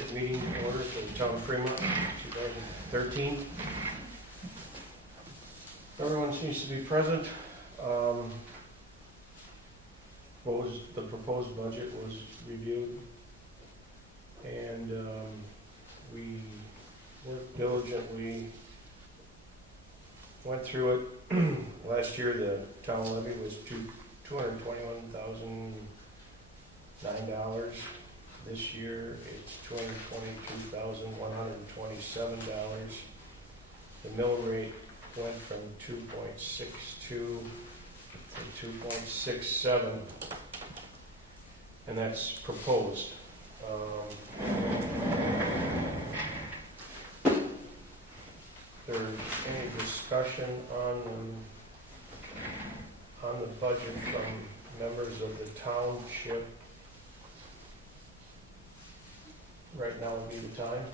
budget meeting order for the town of Fremont, 2013. Everyone seems to be present. The proposed budget was reviewed, and we worked diligently, went through it. Last year the town levy was $221,009. This year it's $222,127. The mill rate went from 2.62 to 2.67, and that's proposed. There's any discussion on the budget from members of the township? Right now would be the time.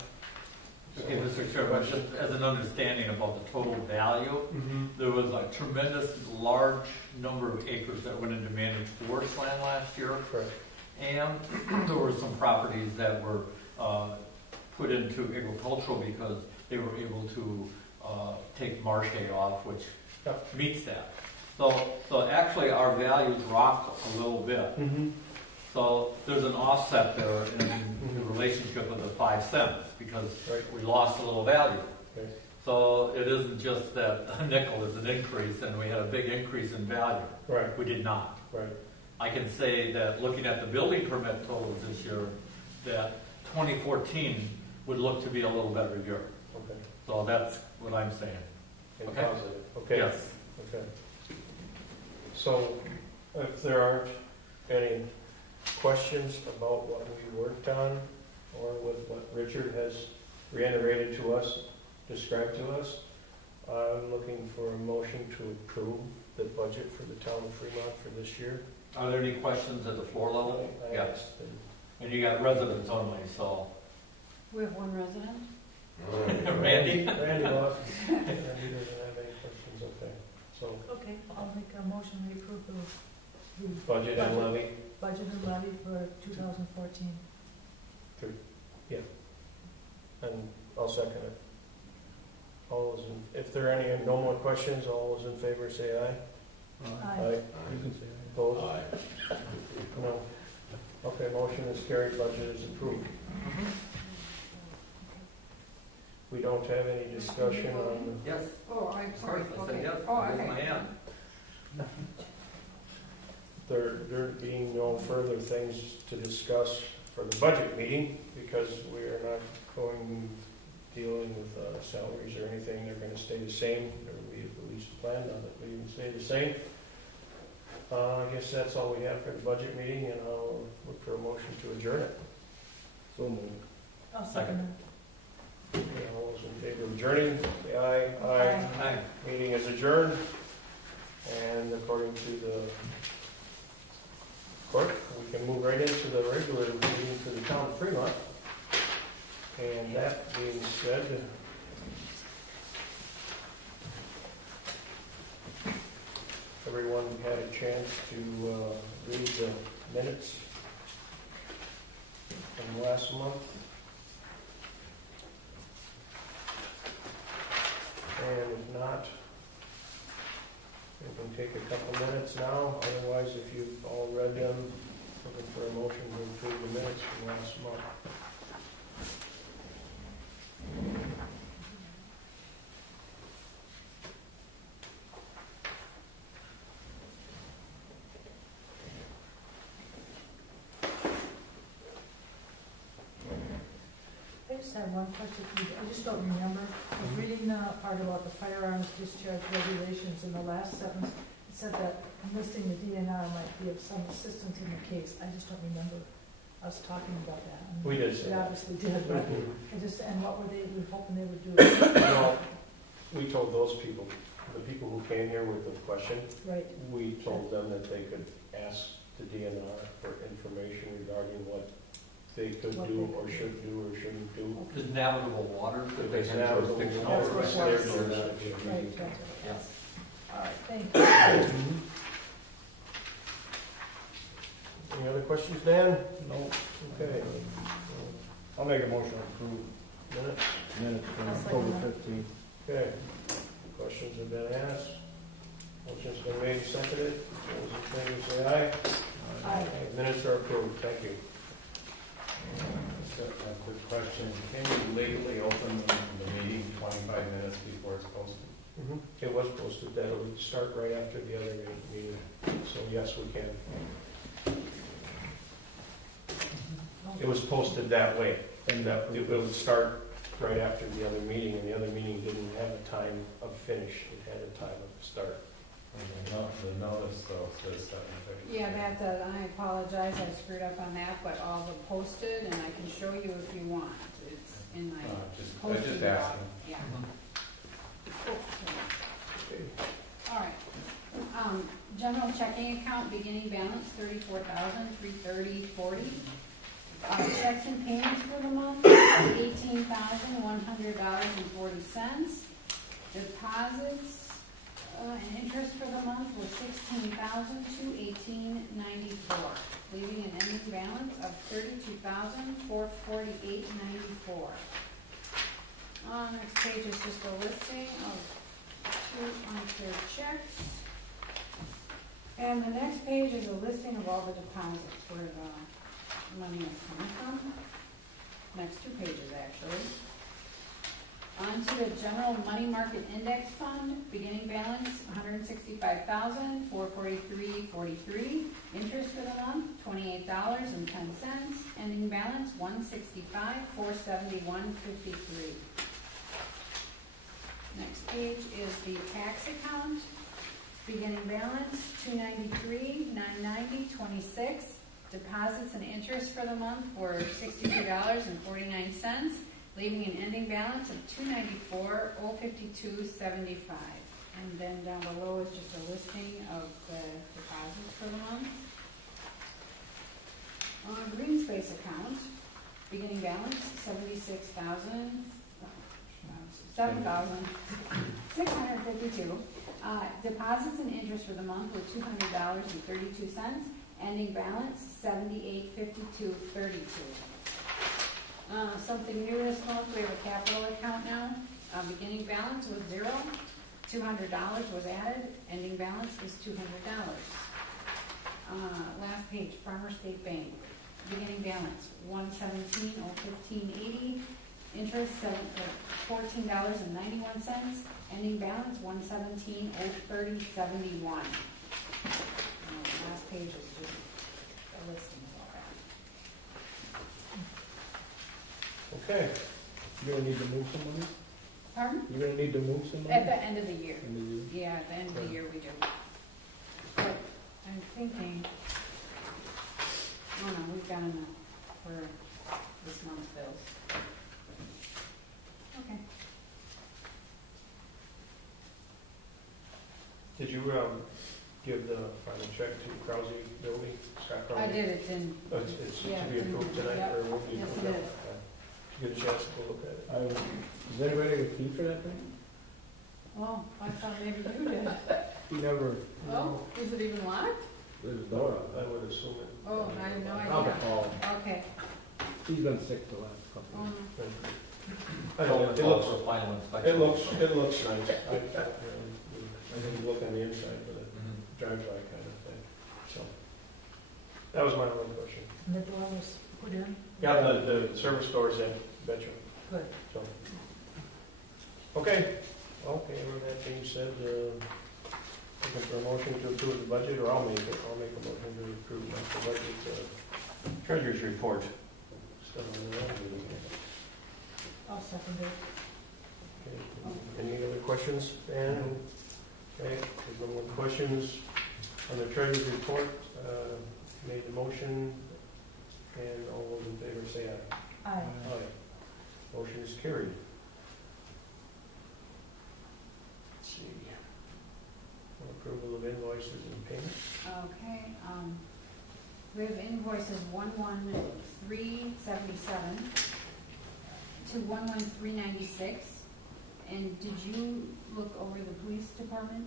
Okay, Mr. Chairman, just as an understanding about the total value, there was a tremendous large number of acres that went into managed forest land last year. Correct. And there were some properties that were put into agricultural because they were able to take marsh hay off, which meets that. So actually our value dropped a little bit. So there's an offset there in the relationship of the 5 cents because we lost a little value. Right. So it isn't just that a nickel is an increase and we had a big increase in value. Right. We did not. Right. I can say that looking at the building permit totals this year, that 2014 would look to be a little better year. Okay. So that's what I'm saying. And Okay. positive. Okay. Yes. Okay. So if there aren't any questions about what we worked on or with what Richard has reiterated to us, described to us, I'm looking for a motion to approve the budget for the town of Fremont for this year. Are there any questions at the floor level? I Yes. asked, And you got residents only, so. We have one resident. Randy? Randy lost. Randy doesn't have any questions. Okay. So Okay, I'll make a motion to approve the budget and levy. budget and levy for 2014. And I'll second it. All those if there are any no more questions, all those in favor say aye. Aye. You can say aye. Opposed? Aye. No. Okay, motion is carried, budget is approved. We don't have any discussion on Yes. Oh, I'm sorry. Of course, I said yes. Oh, Raise okay. my hand. there being no further things to discuss for the budget meeting, because we are not dealing with salaries or anything. They're going to stay the same, or we at least plan on it being stay the same. I guess that's all we have for the budget meeting, and I'll look for a motion to adjourn it. So moved. I'll second that. Okay, all those in favor of adjourning, say aye. Aye. Aye. Meeting is adjourned, and according to the clerk, we can move right into the regular meeting for the town of Fremont. And that being said, everyone had a chance to read the minutes from last month. And if not, we can take a couple minutes now. Otherwise, if you've all read them, looking for a motion to approve the minutes from last month. I just have one question for you. I just don't remember. I was reading the part about the firearms discharge regulations in the last sentence. It said that enlisting the DNR might be of some assistance in the case. I just don't remember us talking about that. And We did say we that. obviously did, but and what were they hoping they would do? No, we told those people, the people who came here with the question, Right. we told them that they could ask the DNR for information regarding what they could do or should do or shouldn't do. There's navigable waters that they There's have navigable jurisdiction waters. over. That's Their what jurisdiction. Right, that's it. Yes. All right, thank you. Any other questions, Dan? No. Okay. I'll make a motion to approve minutes. Minutes from I'll second October that. 15th. Okay. Questions have been asked. Motion's been made, seconded. All those in favor say aye. Aye. Minutes are approved. Thank you. Just a quick question. Can you legally open the meeting 25 minutes before it's posted? It was posted that it would start right after the other meeting, so yes, we can. It was posted that way, and that it would start right after the other meeting, and the other meeting didn't have a time of finish, it had a time of start. The notice though says 7:30. Yeah, I apologize, I screwed up on that, but all the posted, and I can show you if you want. It's in my I posted. just asking. Yeah. Okay. All right. General checking account, beginning balance, $34,330.40. Checks and payments for the month, $18,100.40. Deposits and interest for the month was $16,218.94, leaving an ending balance of $32,448.94. Next page is just a listing of 2 uncleared checks. And the next page is a listing of all the deposits where the money is coming from. Next 2 pages, actually. On to the general money market index fund, beginning balance $165,443.43. Interest for the month $28.10. Ending balance $165,471.53. Next page is the tax account. Beginning balance $293,990.26. Deposits and interest for the month were $62.49, leaving an ending balance of $294,052.75. And then down below is just a listing of the deposits for the month. Green space account, beginning balance $7,652. Deposits and interest for the month were $200.32. Ending balance $78.52.32. Something new this month, we have a capital account now. Beginning balance was $0. $200 was added. Ending balance was $200. Last page, Farmer State Bank. Beginning balance $117.015.80. Interest $14.91. Ending balance $117.030.71. Last page is just a listing of all that. Okay. You're gonna need to move some money? Pardon? You're gonna need to move some money? At the end of the year. End of the year? Yeah, at the end of the year we do. But I'm thinking, oh no, we've got enough for this month's bills. Okay. Did you give the final check to Krause building, Scott Krause? I did, it's in. It's Yeah, to be it's in- approved tonight, yep. or will be? Yes, it Okay. is. Get a chance to look at it. Does anybody have a key for that thing? Oh, I thought maybe you did. He never. Oh, is it even locked? There's a door on I it. would assume it. Oh, I have no I'll idea. call. Okay. He's been sick the last couple of Um, I know, it looks, for final inspection. it looks nice. I didn't look on the inside for the drive-by kind of thing, so. That was my only question. And the door was put in? Yeah, the service door's in, betcha, Good. so. Okay, with that being said, looking for a motion to approve the budget, or I'll make a motion to approve the budget, treasurer's report. Still on the road. I'll second it. Okay. Any other questions? And, okay, there's no more questions on the treasurer's report. Made the motion, and all those in favor say aye. Aye. Aye. Motion is carried. Let's see. Approval of invoices and payments. Okay, we have invoices 11377 to 11396. And did you look over the police department?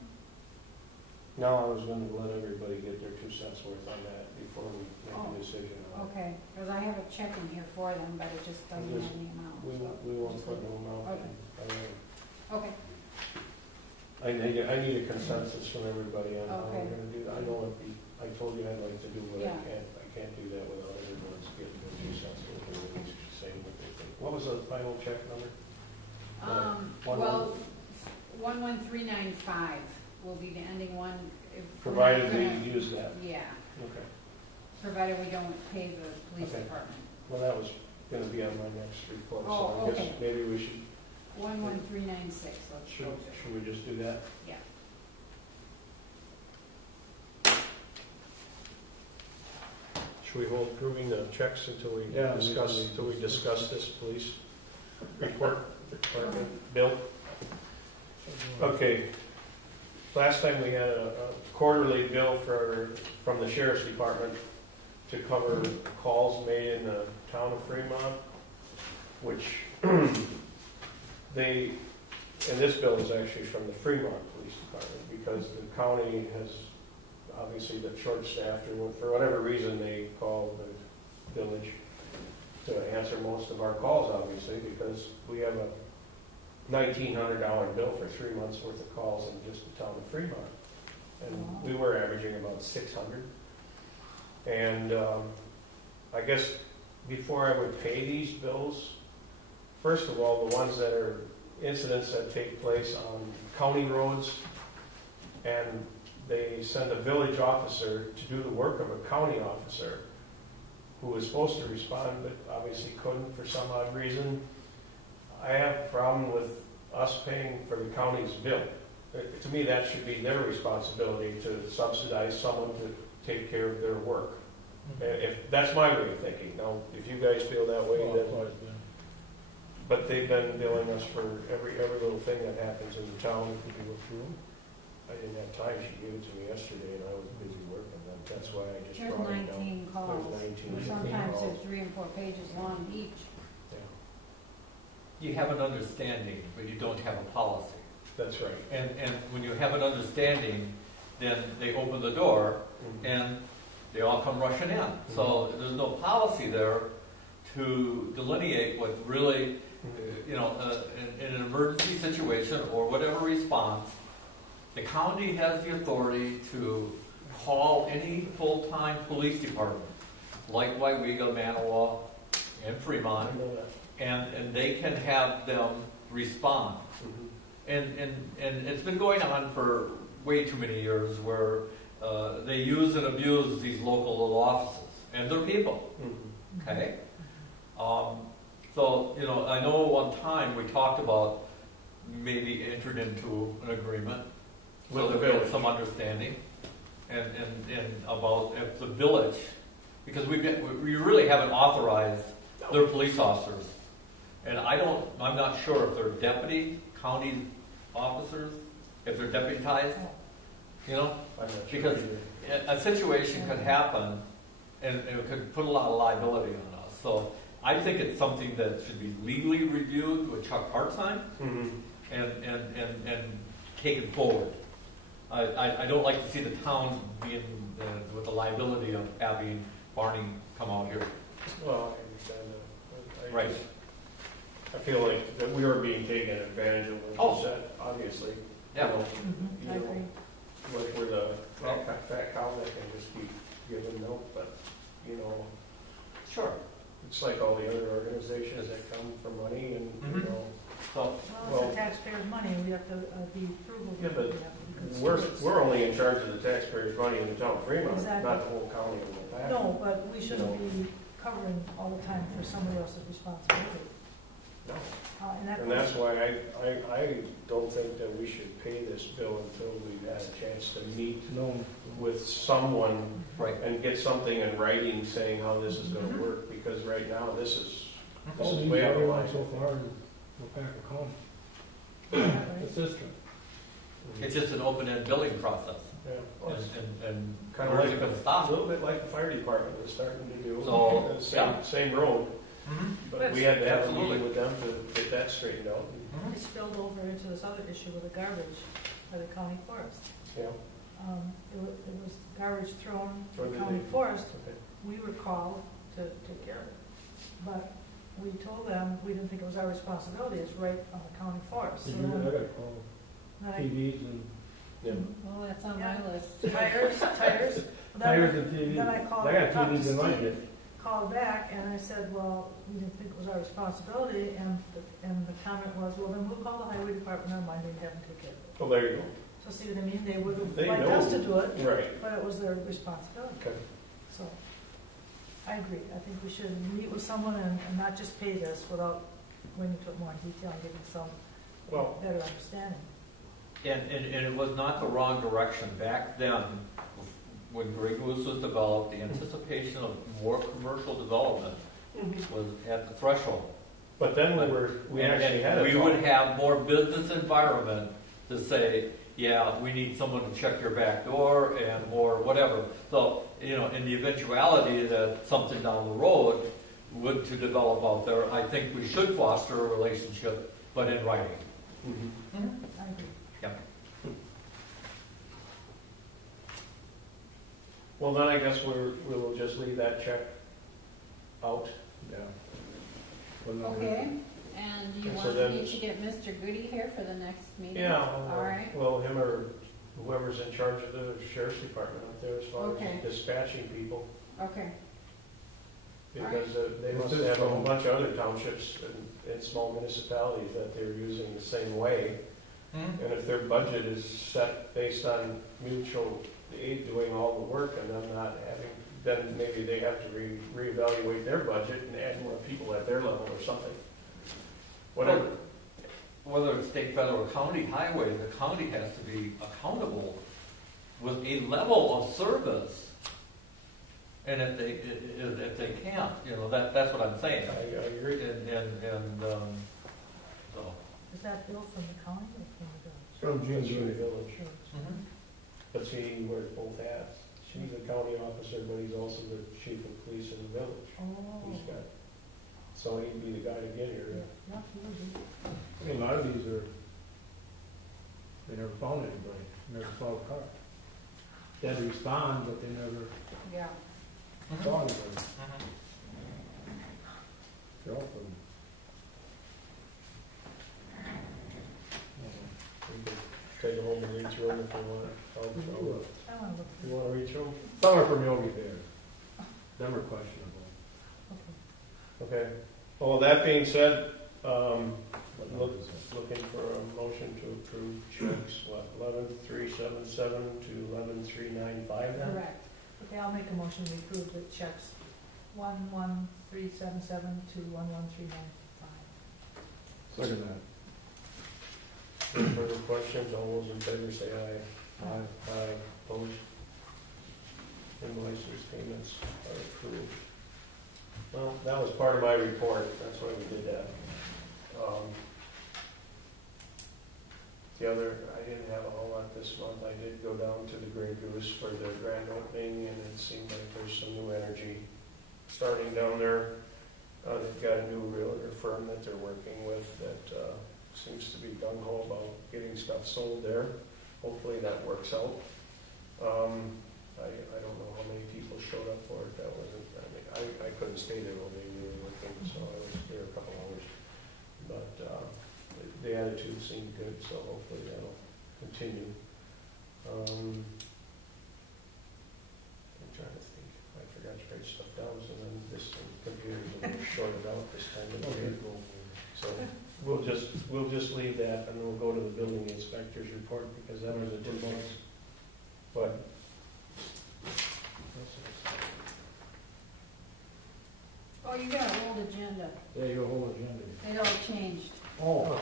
Now I was gonna let everybody get their 2 cents worth on that before we make Oh. a decision on it. Okay, because I have a check in here for them, but it just doesn't have any amount. We won't put no amount in. Okay, I need a consensus from everybody on how Okay. we're gonna do that. I know I told you I'd like to do what Yeah. I can't do that without everyone's getting their 2 cents worth or at least saying what they think. What was the final check number? well, 11395 will be the ending one. If we're not Provided gonna- we use that. Yeah, Okay. provided we don't pay the police Okay. department. Well, that was gonna be on my next report, so Oh, I guess okay. maybe we should, 11396, let's go should to. we just do that? Yeah. Should we hold approving the checks until we Yeah, discuss this police report, department bill? Okay. Last time we had a quarterly bill from the sheriff's department to cover calls made in the town of Fremont, which and this bill is actually from the Fremont Police Department because the county has obviously been short-staffed or for whatever reason they call the village to answer most of our calls, obviously, because we have a $1,900 bill for 3 months worth of calls in just the town of Fremont. And we were averaging about 600. And I guess before I would pay these bills, first of all, the ones that are incidents that take place on county roads, and they send a village officer to do the work of a county officer who was supposed to respond but obviously couldn't for some odd reason. I have a problem with us paying for the county's bill. To me, that should be their responsibility to subsidize someone to take care of their work. If that's my way of thinking. Now, if you guys feel that way, then. But they've been billing us for every little thing that happens in the town. I didn't have time. She gave it to me yesterday, and I was busy working. That's why I just Here's brought it down. 19 calls. There's 19 Sometimes calls. they're 3 and 4 pages long each. Yeah, You have an understanding, but you don't have a policy. that's right. And when you have an understanding, then they open the door and they all come rushing in. So there's no policy there to delineate what really, in an emergency situation or whatever response, the county has the authority to call any full-time police department, like Waiwega, Manawa, and Fremont, I know that. and they can have them respond. And it's been going on for way too many years where they use and abuse these local little offices and their people. Okay? So, I know one time we talked about maybe entered into an agreement With so the that we had village. some understanding and about if the village, because we really haven't authorized their police officers. And I'm not sure if they're deputy county officers, if they're deputized, I'm not sure because either. a situation could happen and it could put a lot of liability on us. So I think it's something that should be legally reviewed with Chuck Hartzheim and taken forward. I don't like to see the town being with the liability of having Barney come out here. Well, I understand that. Right. I feel like that we were being taken advantage of, like you said, obviously. Yeah. I agree. Like we're the fat cow that can just keep giving milk, but, Sure. it's like all the other organizations that come for money and, So, Well, it's the taxpayers' money, we have to be frugal. Yeah, but We have to be good stewards. we're only in charge of the taxpayers' money in the town of Fremont, Exactly. not the whole county of Wilpac. No, but we shouldn't be covering all the time for somebody else's responsibility. No. And that's why I don't think that we should pay this bill until we've had a chance to meet with someone right. and get something in writing saying how this is going to work, because right now this is All way out of everyone line. so far in Wilpac County. The system. It's just an open-end billing process. Yeah. Well, it's And kind of where's like it going to a stop? little bit like the fire department was starting to do. So, The same road, but we had to have a Absolutely. meeting with them to get that straightened out. it spilled over into this other issue with the garbage by the county forest. Yeah. it was garbage thrown to Or the did county they- forest. Okay. We were called to take care of it. But we told them we didn't think it was our responsibility, it's right on the county forest. So Did you, I then, got a call, then I- TVs and, Yeah. Well, that's on Yeah. my list. tires. tires and TVs. Then I called, I got talked to TVs in my Steve, kit. called back, and I said, well, we didn't think it was our responsibility, and the comment was, well, then we'll call the highway department on Monday and have them take care of it. Well, there you So see what I mean? They would have They liked know. us to do it, go. Right. but it was their responsibility. Okay. So, I agree. I think we should meet with someone and not just pay this without going into it more in detail and getting some Well, better understanding. And it was not the wrong direction. Back then, when Grey Goose was developed, the anticipation of more commercial development was at the threshold. but then we actually had a we talk. would have more business environment to say, yeah, we need someone to check your back door and or whatever. So, in the eventuality that something down the road would to develop out there, I think we should foster a relationship, but in writing. Mhm. I agree. Well, then I guess we'll just leave that check out. Yeah. Well, no, Okay, and do you And so want then- me to get Mr. Goody here for the next meeting? Yeah. All right. Well, him or whoever's in charge of the sheriff's department up there as far Okay. as dispatching people. Okay, Because they must It's have a whole just- bunch of other townships and small municipalities that they're using the same way. And if their budget is set based on mutual aid doing all the work and them not having, then maybe they have to reevaluate their budget and add more people at their level or something. Whatever. Whether it's state, federal, or county highway, the county has to be accountable with a level of service. And if they can't, that's what I'm saying. I agree. So. Is that bill from the county or from the From That's June, from the June. village. village? But see, he wears both hats. He's a county officer, but he's also the chief of police in the village. Oh, He's got, so he'd be the guy to get here. yeah, he would be. I mean, a lot of these are, they never found anybody, never saw a car. They had to respond, but they never yeah. saw anybody. They're all from. We could take it home and read through them if you want. I want to look You through. want to read through them? Some are from Yogi Bear. Them are questionable. Okay. Okay. Well, that being said, What number is it? looking for a motion to approve checks, 11,377 to 11,395 then? Correct. Okay, I'll make a motion to approve the checks 11377 to 11395. Second that. Any further questions? All those in favor say aye. Aye. Opposed? Invoices, payments are approved. Well, that was part of my report. That's why we did that. The other, I didn't have a whole lot this month. I did go down to the Grey Goose for their grand opening, and it seemed like there's some new energy starting down there. They've got a new realtor firm that they're working with that seems to be gung-ho about getting stuff sold there. Hopefully that works out. I don't know how many people showed up for it. That wasn't, I couldn't stay there all day. We were working, so I was there a couple hours. But the attitude seemed good, so hopefully that'll continue. I'm trying to think. I forgot to write stuff down, so then this computer's a little shorted out this time of the year. So we'll just leave that, and we'll go to the building inspector's report, because that was a difference. But Oh, you got an old agenda. Yeah, your whole agenda. It all changed. Oh,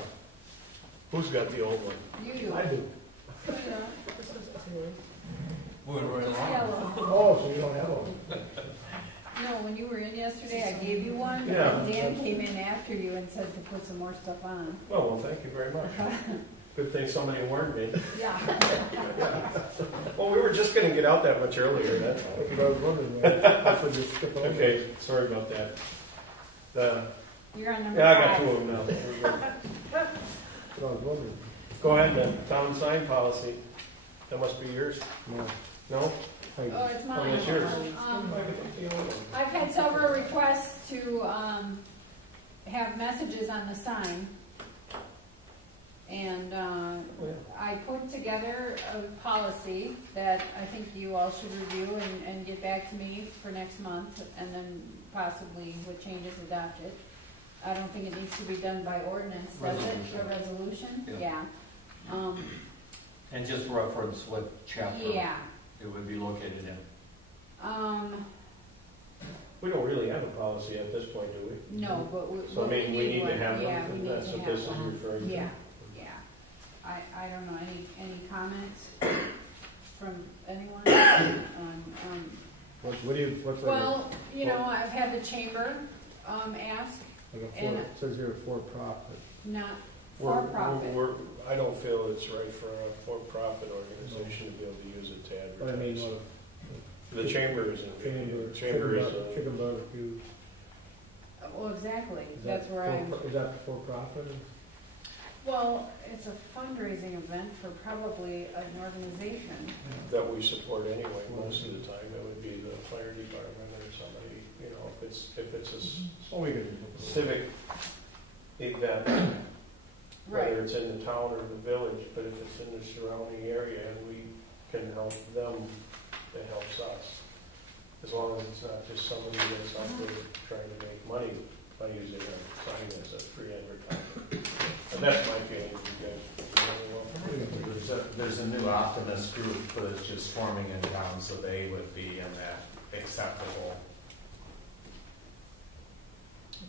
who's got the old one? You do. I do. Yeah. This is today. Moving right It's along. yellow. Oh, so you don't have one? No, when you were in yesterday, I gave you one, but Yeah. then Dan came in after you and said to put some more stuff on. Oh, well, thank you very much. Good thing somebody warned me. Yeah. Well, we were just gonna get out that much earlier, that's all. That's what I was wondering. I said just skip over. Okay, sorry about that. You're on number Yeah, I got five. two of them now. There we go. That's what I was wondering. Go ahead then, town sign policy. That must be yours? No, No? Oh, it's Oh, mine. it's yours. I've had several requests to, have messages on the sign. And, I put together a policy that I think you all should review and get back to me for next month, and then possibly with changes adopted. I don't think it needs to be done by ordinance, does it, Resolution. for resolution? Yeah. And just reference what chapter Yeah, it would be located in. We don't really have a policy at this point, do we? no, but we. So I mean, we need to one. have Yeah, we one, need that's to what have this is one. referring to. Yeah, yeah. I don't know, any comments from anyone? what do you, what's like Well, you know, I've had the chamber, ask, a for, and- it says here for profit. not We're- for-profit. I don't feel it's right for a for-profit organization to be able to use it to But I mean, advertise. what, The chamber isn't. Chamber is a. chicken barbecue. Well, exactly, Is that's that where I'm, Is that for profit? well, it's a fundraising event for probably an organization. That we support anyway, most of the time, it would be the fire department or somebody, you know, if it's a Oh, we could. civic event, Right, whether it's in the town or the village, but if it's in the surrounding area and we can help them, it helps us. As long as it's not just somebody that's out there trying to make money by using a sign as a free advertisement. And that's my feeling, you guys. There's a new optimist group that's just forming in town, so they would be in that acceptable.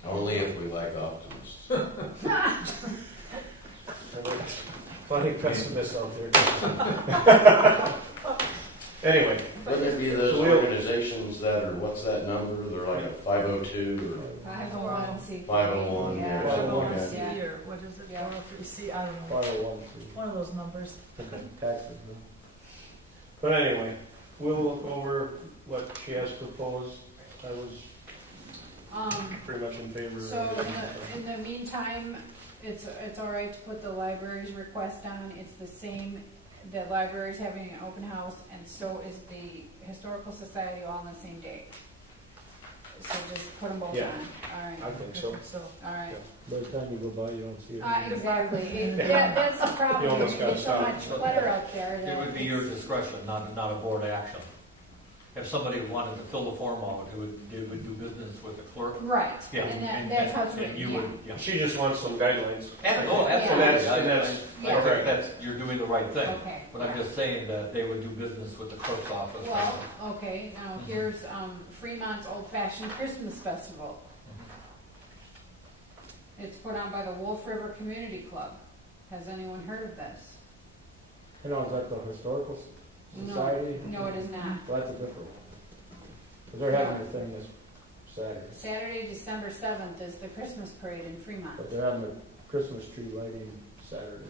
Only if we like optimists. Plenty of pessimists out there. Anyway, Wouldn't it be those So we'll- organizations that are, what's that number? They're like a 502 501c. or 501 Yeah. or something like 501c that. Yeah. or what is it, Yeah. 403c, I don't know, 501, one of those numbers. taxes, no? but anyway, we'll look over what she has proposed. I was pretty much in favor of So it. in the meantime, it's all right to put the library's request on, it's the same, the library's having an open house, and so is the Historical Society all on the same day. So just put them both on, Yeah. all right, I think so. So, all right. By the time you go by, you don't see it. Exactly, that's the You problem, almost there's so gotta much stop. clutter up there It that. would be your discretion, not a board action. If somebody wanted to fill the form out, they would do business with the clerk. Right, Yeah, and that's how it's and written, you yeah. would, yeah. She just wants some guidelines. Absolutely. And that's- Yeah. I think that you're doing the right thing. Okay. But I'm just saying that they would do business with the clerk's office. Well, okay, now here's Fremont's Old Fashioned Christmas Festival. It's put on by the Wolf River Community Club. Has anyone heard of this? You know, is that the historical society? No, it is not. Well, that's a different one. 'Cause they're having the thing this Saturday, Saturday, December 7th is the Christmas parade in Fremont. but they're having a Christmas tree lighting Saturday.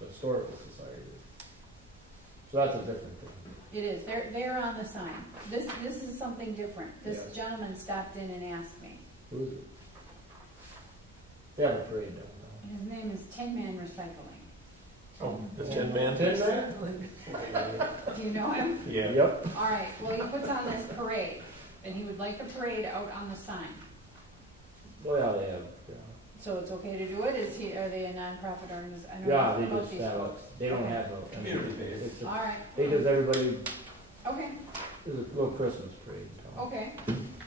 The historical society. So that's a different thing. It is, they're on the sign. This is something different. This Yes. gentleman stopped in and asked me. Who is it? They have a parade down His name is Tin Man Recycling. Oh, the there. Tin Man. Tin Man? Do you know him? Yeah. Yep. All right, well, he puts on this parade, and he would like the parade out on the sign. Oh, yeah, they have, yeah. So it's okay to do it? Are they a nonprofit organization? I don't Yeah, know they about just these have, folks. they don't have no. Community-based. It's All a- right. They just, everybody, Okay, there's a little Christmas parade in town. okay,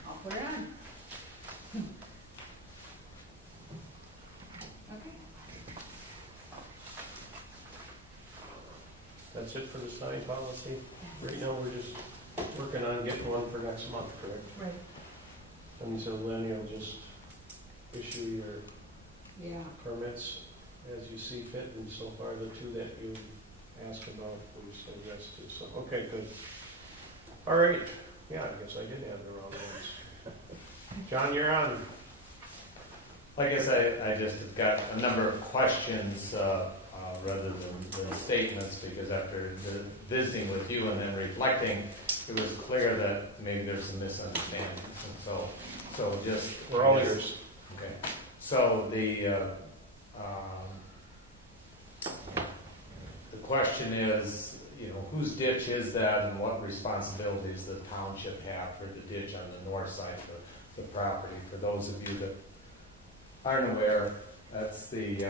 I'll put it on. Okay, That's it for the sign policy. Right now, we're just working on getting one for next month, correct? right, Until then, you'll just issue your yeah. permits as you see fit, and so far the two that you asked about, we said yes to, so, okay, good. All right, yeah, I guess I did have the wrong ones. John, you're on. Like I said, I just have got a number of questions rather than statements, because after visiting with you and then reflecting, it was clear that maybe there's some misunderstandings. And so just... We're all ears. Okay. So the question is, you know, whose ditch is that and what responsibilities the township have for the ditch on the north side of the property? For those of you that aren't aware, that's the,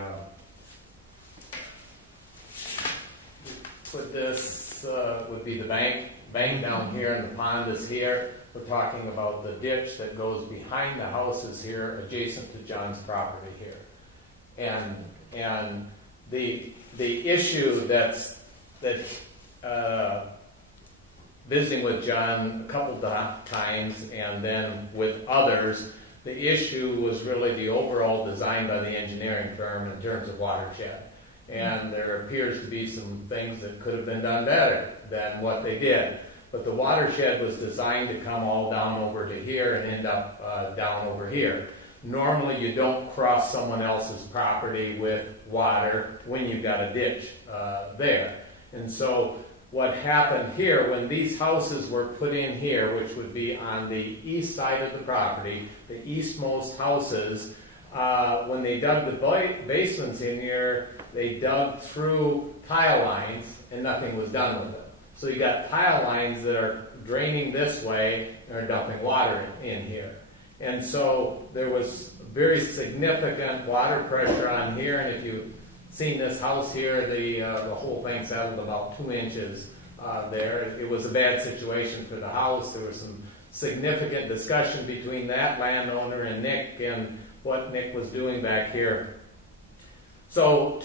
put this, would be the bank down here, and the pond is here. We're talking about the ditch that goes behind the houses here, adjacent to John's property here. And the issue that visiting with John a couple times and then with others, the issue was really the overall design by the engineering firm in terms of watershed. And there appears to be some things that could have been done better than what they did. But the watershed was designed to come all down over to here and end up down over here. Normally you don't cross someone else's property with water when you've got a ditch there. And so what happened here, when these houses were put in here, which would be on the east side of the property, the eastmost houses, when they dug the basements in here, they dug through tile lines and nothing was done with them. So you got tile lines that are draining this way and are dumping water in here. And so there was very significant water pressure on here, and if you've seen this house here, the whole thing settled about 2 inches there. It was a bad situation for the house. There was some significant discussion between that landowner and Nick and what Nick was doing back here. So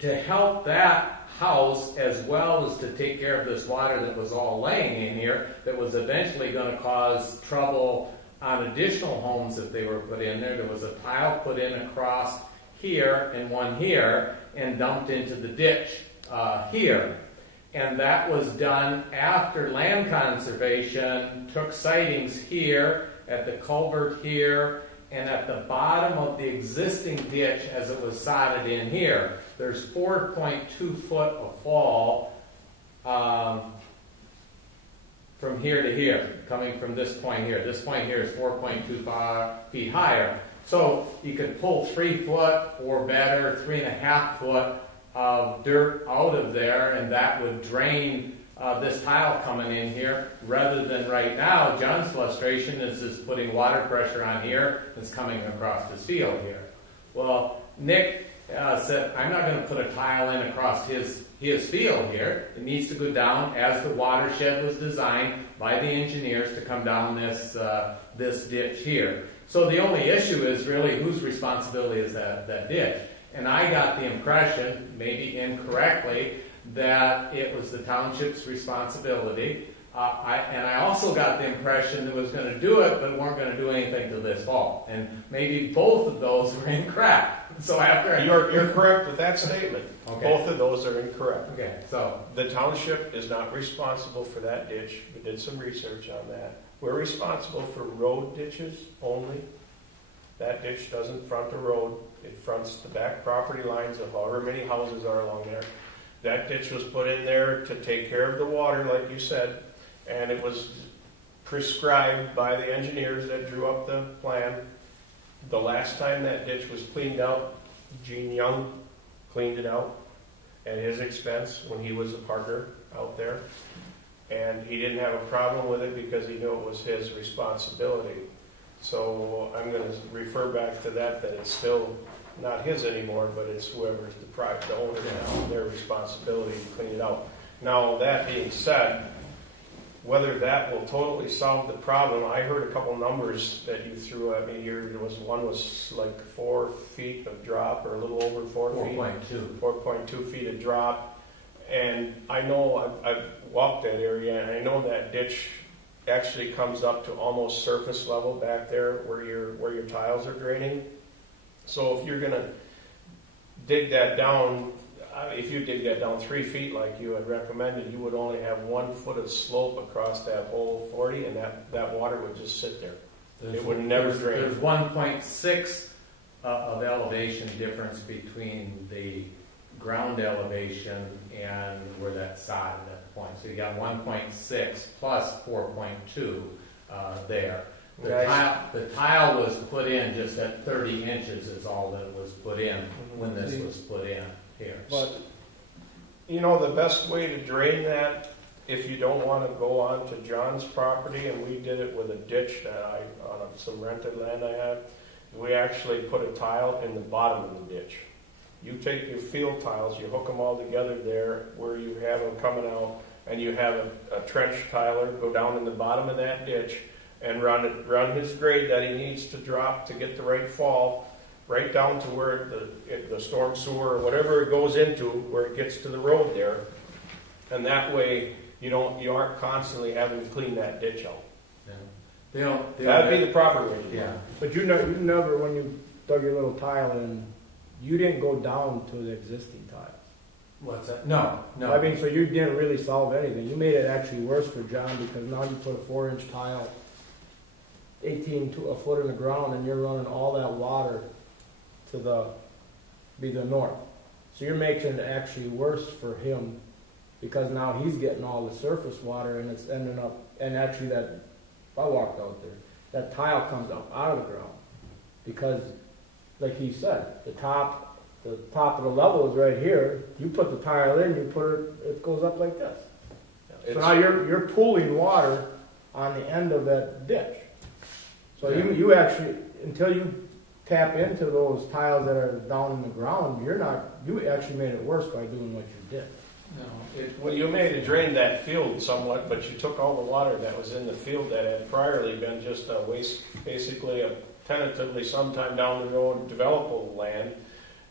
to help that house, as well as to take care of this water that was all laying in here, that was eventually going to cause trouble on additional homes that they were put in there. There was a tile put in across here and one here and dumped into the ditch here. And that was done after land conservation took sightings here, at the culvert here, and at the bottom of the existing ditch as it was sodded in here. There's 4.2 foot of fall from here to here, coming from this point here. This point here is 4.2 feet higher. So you could pull 3 foot or better, 3.5 foot of dirt out of there, and that would drain this tile coming in here, rather than right now, John's frustration is just putting water pressure on here that's coming across this field here. Well, Nick said, I'm not going to put a tile in across his field here. It needs to go down as the watershed was designed by the engineers to come down this ditch here. So the only issue is really whose responsibility is that ditch. And I got the impression, maybe incorrectly, that it was the township's responsibility. And I also got the impression that it was going to do it, but weren't going to do anything till this fall. And maybe both of those were incorrect. So after You're correct with that statement. Okay. Both of those are incorrect. Okay, so The township is not responsible for that ditch. We did some research on that. We're responsible for road ditches only. That ditch doesn't front the road. It fronts the back property lines of however many houses are along there. That ditch was put in there to take care of the water, like you said, and it was prescribed by the engineers that drew up the plan. The last time that ditch was cleaned out, Gene Young cleaned it out at his expense when he was a partner out there. And he didn't have a problem with it because he knew it was his responsibility. So I'm going to refer back to that it's still not his anymore, but it's whoever's the owner now, their responsibility to clean it out. Now, that being said, whether that will totally solve the problem, I heard a couple numbers that you threw at me here. One was like 4 feet of drop, or a little over 4 feet. 4.2 feet of drop. And I know I've walked that area, and I know that ditch actually comes up to almost surface level back there where your tiles are draining. So if you're going to dig that down, if you dig that down 3 feet like you had recommended, you would only have 1 foot of slope across that whole 40, and that water would just sit there. It would never drain. There's 1.6 of elevation difference between the ground elevation and where that's sod at that point. So you got 1.6 plus 4.2 there. The tile was put in just at 30 inches is all that was put in when this was put in here. But You know, the best way to drain that, if you don't want to go on to John's property, and we did it with a ditch that on some rented land I have, we actually put a tile in the bottom of the ditch. You take your field tiles, you hook them all together there where you have them coming out, and you have a trench tiler go down in the bottom of that ditch and run his grade that he needs to drop to get the right fall, right down to where the storm sewer or whatever it goes into, where it gets to the road there. And that way you aren't constantly having to clean that ditch out. That'd be the proper way to do it. Yeah. But you never, when you dug your little tile in, you didn't go down to the existing tiles. What's that? No. I mean, so you didn't really solve anything. You made it actually worse for John because now you put a 4-inch tile 18 to a foot in the ground and you're running all that water to the north. So you're making it actually worse for him because now he's getting all the surface water and it's ending up, and actually that, I walked out there, that tile comes up out of the ground because, like he said, the top of the level is right here. You put the tile in, it goes up like this. So now you're pooling water on the end of that ditch. So you actually, until you tap into those tiles that are down in the ground, you actually made it worse by doing what you did. Well, you may have drained that field somewhat, but you took all the water that was in the field that had priorly been just a waste, basically tentatively sometime down the road developable land,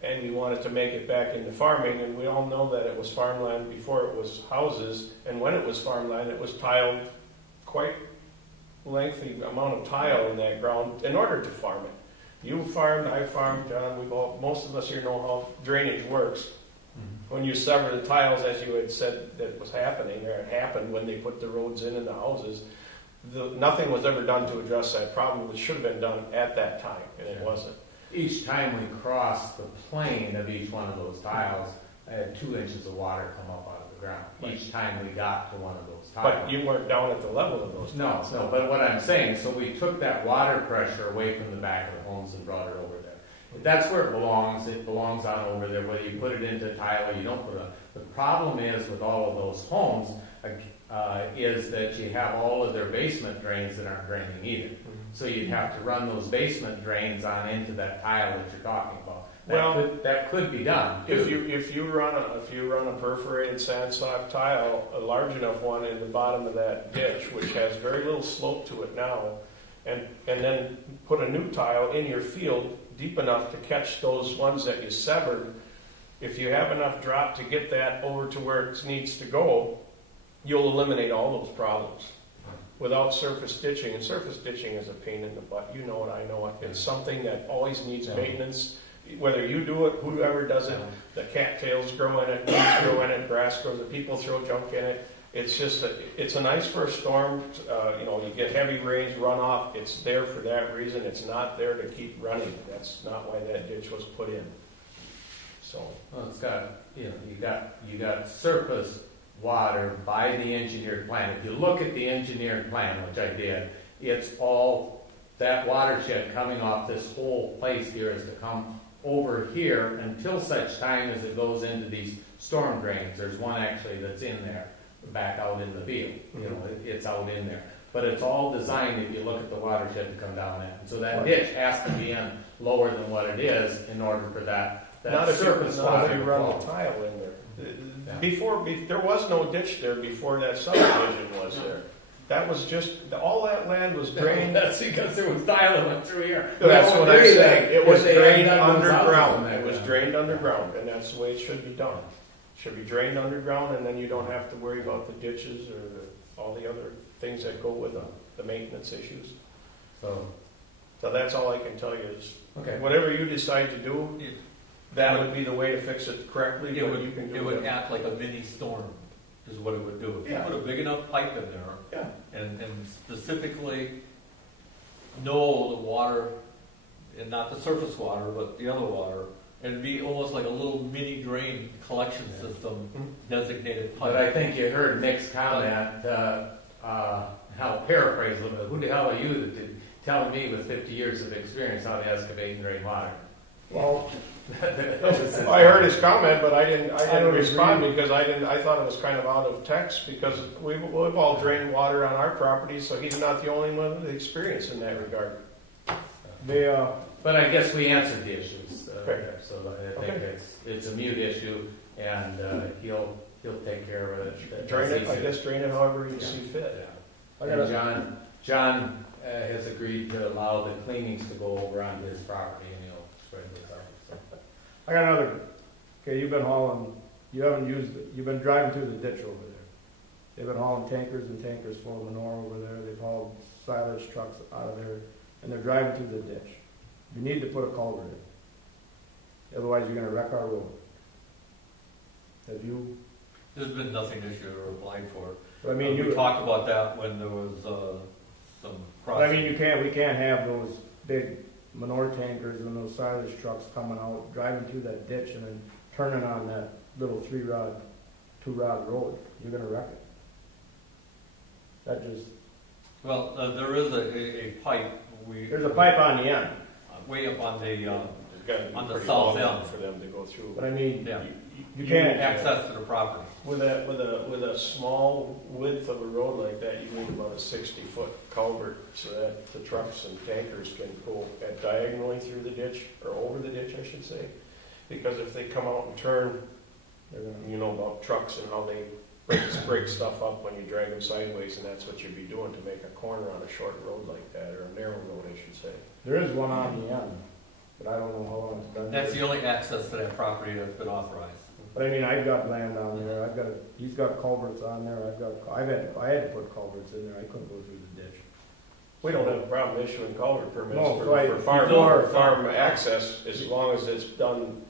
and you wanted to make it back into farming, and we all know that it was farmland before it was houses, and when it was farmland, it was tiled, quite lengthy amount of tile in that ground in order to farm it. You farmed, I farmed, John, most of us here know how drainage works. When you sever the tiles, as you had said that was happening, or it happened when they put the roads in and the houses, nothing was ever done to address that problem. It should have been done at that time, and it wasn't. Each time we crossed the plane of each one of those tiles, I had 2 inches of water come up out of the ground. Each time we got to one of those tiles. But you weren't down at the level of those tiles. No, but what I'm saying, so we took that water pressure away from the back of the homes and brought it over there. That's where it belongs. It belongs on over there, whether you put it into tile or you don't put it on. The problem is with all of those homes is that you have all of their basement drains that aren't draining either. So you'd have to run those basement drains on into that tile that you're talking about. That could be done. If you run a perforated sandstock tile, a large enough one in the bottom of that ditch, which has very little slope to it now, and then put a new tile in your field deep enough to catch those ones that you severed, if you have enough drop to get that over to where it needs to go, you'll eliminate all those problems without surface ditching. And surface ditching is a pain in the butt. You know it, I know it. It's something that always needs maintenance. Whether you do it, whoever does it, the cattails grow in it, weeds grow in it, grass grows, the people throw junk in it. It's just it's a nice for a storm. You get heavy rains, runoff. It's there for that reason. It's not there to keep running. That's not why that ditch was put in. So it's got you got surface water by the engineered plan. If you look at the engineered plan, which I did, it's all that watershed coming off this whole place here is to come over here until such time as it goes into these storm drains. There's one actually that's in there. Back out in the field, it's out in there. But it's all designed, if you look at the watershed, to come down that. And so that ditch has to be in lower than what it is in order for that surface water to run the tile in there. Before there was no ditch there before that subdivision was there. That was just, all that land was drained. That's because there was tile that went through here. That's what I'm saying. It was drained underground. It was drained underground, and that's the way it should be done. Should be drained underground, and then you don't have to worry about the ditches or all the other things that go with the maintenance issues. So that's all I can tell you is whatever you decide to do, that would be the way to fix it correctly. It would act like a mini storm, is what it would do. If you put a big enough pipe in there, and specifically know the water, and not the surface water, but the other water. It'd be almost like a little mini drain collection system, designated pipe. But I think you heard Nick's comment, how paraphrase a little bit. Who the hell are you to telling me with 50 years of experience how to excavate and drain water? Well, I heard his comment, but I didn't don't respond agree. because I thought it was kind of out of text because we've all drained water on our property, so he's not the only one with experience in that regard. they, But I guess we answered the issues, Okay. so I think Okay. it's a mute issue, and he'll take care of it. Drain it, I Easy. guess drain it however you Yeah. see fit. Yeah. I And gotta, John has agreed to allow the cleanings to go over onto his property, and he'll spread this out. So. I got another, okay, you've been hauling, you've been driving through the ditch over there. They've been hauling tankers and tankers full of manure over there, they've hauled silage trucks out of there, and they're driving through the ditch. You need to put a culvert in, otherwise you're gonna wreck our road. Have you, There's been nothing this year applied for. I mean, We talked about that when there was some but I mean, crossing. we can't have those big manure tankers and those silage trucks coming out, driving through that ditch and then turning on that little 2-rod road. You're gonna wreck it. That just, Well, there is a pipe, there's a pipe on the end, way up on the, It's gotta be On the pretty south long end. for them to go through. but I mean, yeah, you can't, access to the property. With a small width of a road like that, you need about a 60-foot culvert so that the trucks and tankers can go diagonally through the ditch, or over the ditch, I should say. Because if they come out and turn, they're gonna, you know about trucks and how they break stuff up when you drag them sideways, and that's what you'd be doing to make a corner on a short road like that, or a narrow road, I should say. there is one on the end, but I don't know how long it's been. That's the only access to that property that's been authorized. But I mean, I've got land down there, he's got culverts on there, I had to put culverts in there, I couldn't go through the ditch. We don't have a problem issuing culvert permits No, for right. farm access, as long as it's done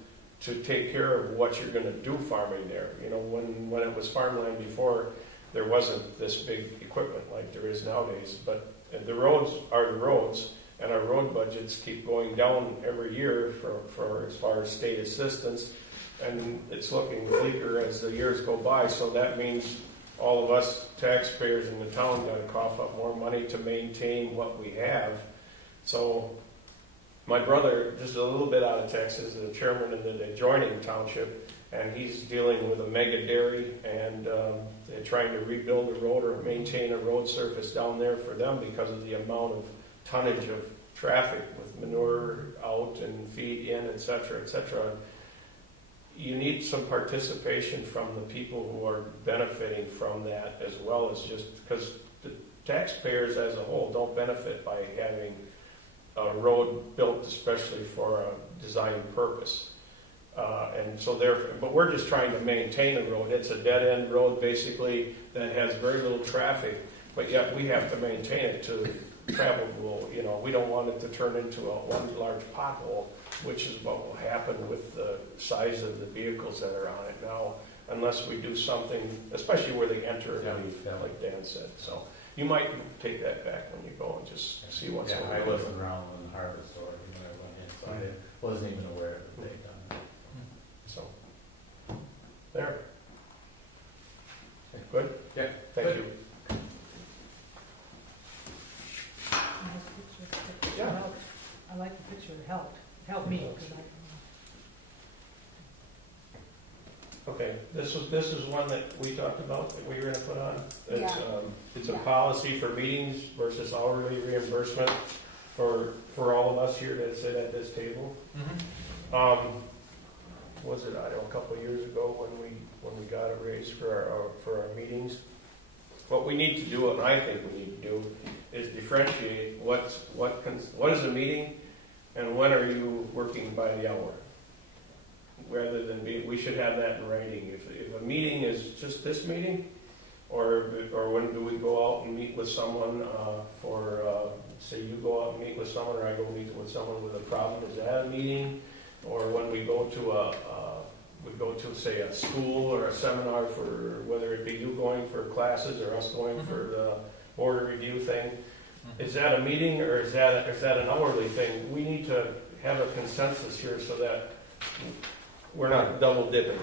to take care of what you're gonna do farming there. You know, when it was farmland before, there wasn't this big equipment like there is nowadays, but the roads are the roads, and our road budgets keep going down every year for as far as state assistance, and it's looking bleaker as the years go by, so that means all of us taxpayers in the town gotta cough up more money to maintain what we have. So my brother, just a little bit out of Texas, is the chairman of the adjoining township, and he's dealing with a mega dairy, and they're trying to rebuild a road or maintain a road surface down there for them because of the amount of tonnage of traffic with manure out and feed in, et cetera, et cetera. You need some participation from the people who are benefiting from that, as well as just because the taxpayers as a whole don't benefit by having a road built especially for a design purpose. And so but we're just trying to maintain a road. It's a dead-end road basically that has very little traffic, but yet we have to maintain it to travelable. You know, we don't want it to turn into one large pothole, which is what will happen with the size of the vehicles that are on it now, unless we do something, especially where they enter and leave, like Dan said. So you might take that back when you go and just see what's going on. I wasn't around when the harvest store when I went in, so I wasn't even aware that they'd done that. So, there. Good? Yeah. Thank Good. you. Nice picture. Yeah. I like the picture, it helped me, 'cause Okay, this is one that we talked about, that we were gonna put on. It's a Yeah. policy for meetings versus hourly reimbursement for all of us here that sit at this table. Was it, I don't know, a couple of years ago when we got a raise for our meetings? What we need to do, and I think we need to do, is differentiate what is a meeting and when are you working by the hour? Rather than we should have that in writing. If a meeting is just this meeting, or when do we go out and meet with someone say you go out and meet with someone, or I go meet with someone with a problem, is that a meeting? Or when we go to say a school or a seminar, for whether it be you going for classes or us going for the board review thing, is that a meeting or is that an hourly thing? We need to have a consensus here so that we're not double dipping.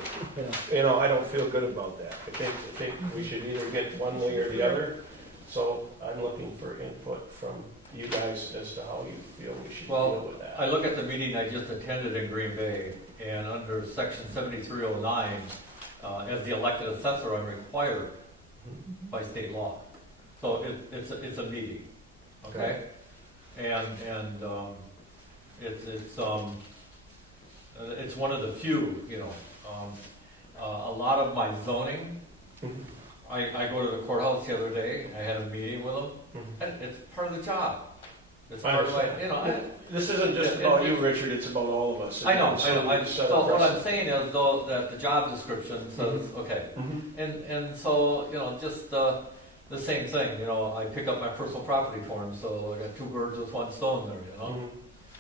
You know, I don't feel good about that. I think we should either get one way or the other. So I'm looking for input from you guys guys as to how you feel we should Well, deal with that. I look at the meeting I just attended in Green Bay, and under section 7309, as the elected assessor, I'm required by state law. So it's a meeting, okay? And it's one of the few, you know. A lot of my zoning, I go to the courthouse the other day, I had a meeting with them, and it's part of the job. It's part of my, you know. This isn't just about you, Richard, it's about all of us. I know. So what I'm saying is, though, that the job description says, okay, and so, you know, just the same thing, you know, I pick up my personal property form, so I got 2 birds with 1 stone there, you know.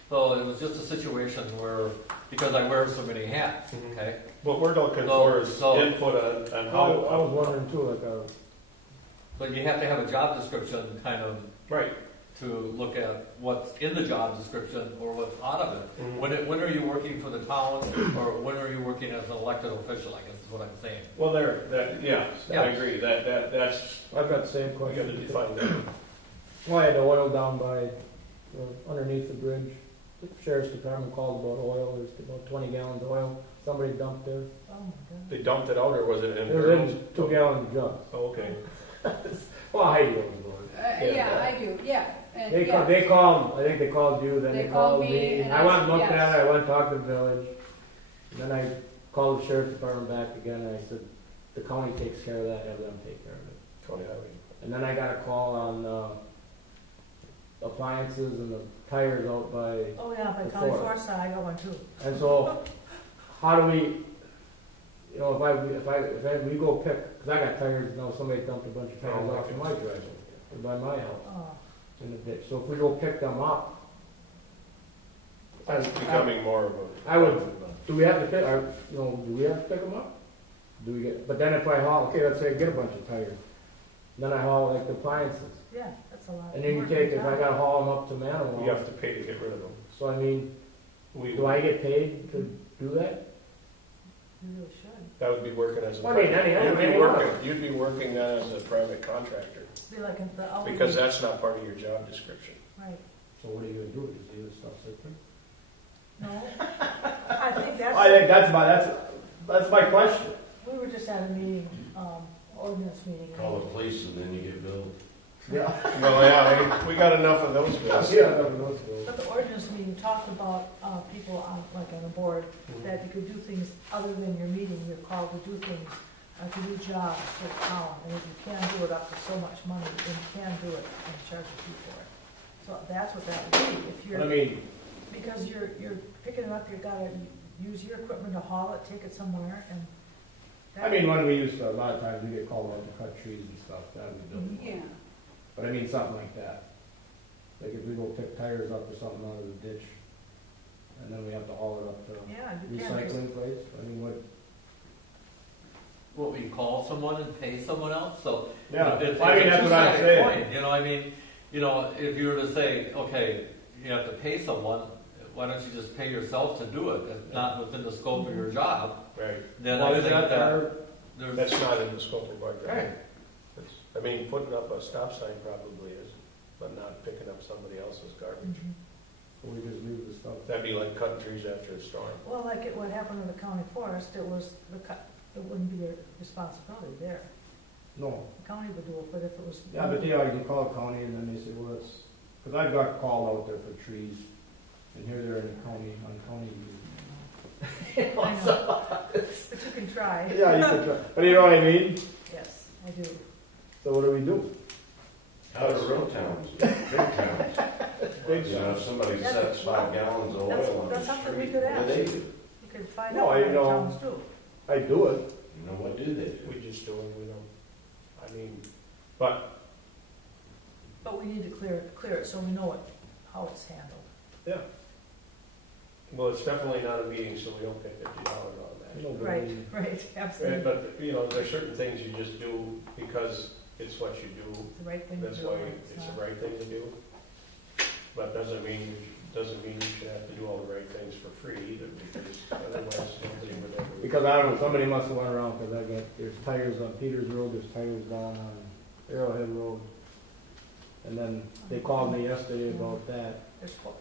So it was just a situation where, because I wear so many hats, okay. What we're looking for is input on how. I was wondering too, like, But you have to have a job description, kind of, right, to look at what's in the job description or what's out of it. When are you working for the town, or when are you working as an elected official, I guess is what I'm saying. well, I agree, that's, I've got the same we gotta question. define that. Well, I had the oil down by, underneath the bridge. The sheriff's department called about oil, there's about 20 gallons of oil, somebody dumped there. Oh, my God. They dumped it out, or was it in? It was in 2 gallon jugs. Oh, okay. Well, Heidi was going. Yeah, I do, yeah. And, They yeah. called, I think they called you, then They they called called me. me, And and I went and I- looked yes. at it, I went and talked to the village. And then I called the sheriff's department back again, and I said, the county takes care of that, have them take care of it. County Highway. And then I got a call on appliances and the tires out by, Oh, yeah, by The County floor. Forest, I got one too. and so, how do we, you know, if we go pick, because I got tires, now somebody dumped a bunch of tires Oh, off in my driveway, or by my house, Oh, in the ditch. So if we go pick them up, It's becoming more of a. I would- do we have to pick, do we have to pick them up? Do we get, but then if I haul, okay, let's say I get a bunch of tires, then I haul like the appliances. yeah, that's a lot. And then you work take, and if I time. gotta haul them up to Manimal, You have to pay to get rid of them. so I mean, We, do I get paid to do that? You really should. that would be working as a. Well, I mean, You'd be working as a private contractor, Be like in the hourly. because that's not part of your job description. Right. So what are you gonna do, just leave the stuff sit there? No, I think that's. I think that's my question. We were just at a meeting, ordinance meeting. Call the police and then you get billed. Yeah. Well, yeah, we got enough of those bills. Yeah, nothing else to do. But the ordinance meeting talked about, people on, like on the board, that you could do things other than your meeting, you're called to do things, to do jobs for the town, and if you can do it up to so much money, then you can do it and charge a fee for it. So that's what that would be, if But I you're, mean, because you're picking it up, you gotta use your equipment to haul it, take it somewhere, and. I mean, when we used to, a lot of times we get called out to cut trees and stuff, that would be done. Yeah. But I mean, something like that. Like if we go pick tires up or something out of the ditch, and then we have to haul it up to Yeah, you can, just, recycling place, I mean, What we call someone and pay someone else, so. yeah, It's I mean, a that's what I'm two-sided saying. coin, you know, I mean, you know, if you were to say, okay, you have to pay someone, why don't you just pay yourself to do it? It's not within the scope of your job, Right. then Well, I is think that that our- there's. That's not in the scope of our job. Right. I mean, putting up a stop sign probably is, but not picking up somebody else's garbage. Mhm. So we just leave the stuff. That'd be like cutting trees after a storm. Well, like what happened in the county forest, it wouldn't be your responsibility there. No, The county would do it, but if it was. yeah, but you can call the county and then they say, well, it's, because I've got called out there for trees, and here they're in the county, on county. I know, but you can try. Yeah, you can try, but you know what I mean? Yes, I do. So what do we do? Out of real towns, big towns. Big You know, if somebody Yeah, sets 5 gallons of oil on the that's something we street, could what do they ask. do? You could find No, out I what know. towns do. I do it. You know, what do they do? We just do it, we don't, I mean, but, But we need to clear it so we know how it's handled. yeah. Well, it's definitely not a meeting, so we don't pay $50 on that. No, but I Right, mean, right, absolutely. But, you know, there's certain things you just do because it's what you do. It's the right thing to do. That's why it's it's not- the right thing to do. But doesn't mean you should have to do all the right things for free either, because otherwise nobody would ever. Because I don't know, somebody must have went around, because there's tires on Peters Road, there's tires down on Arrowhead Road. And then they called me yesterday about that,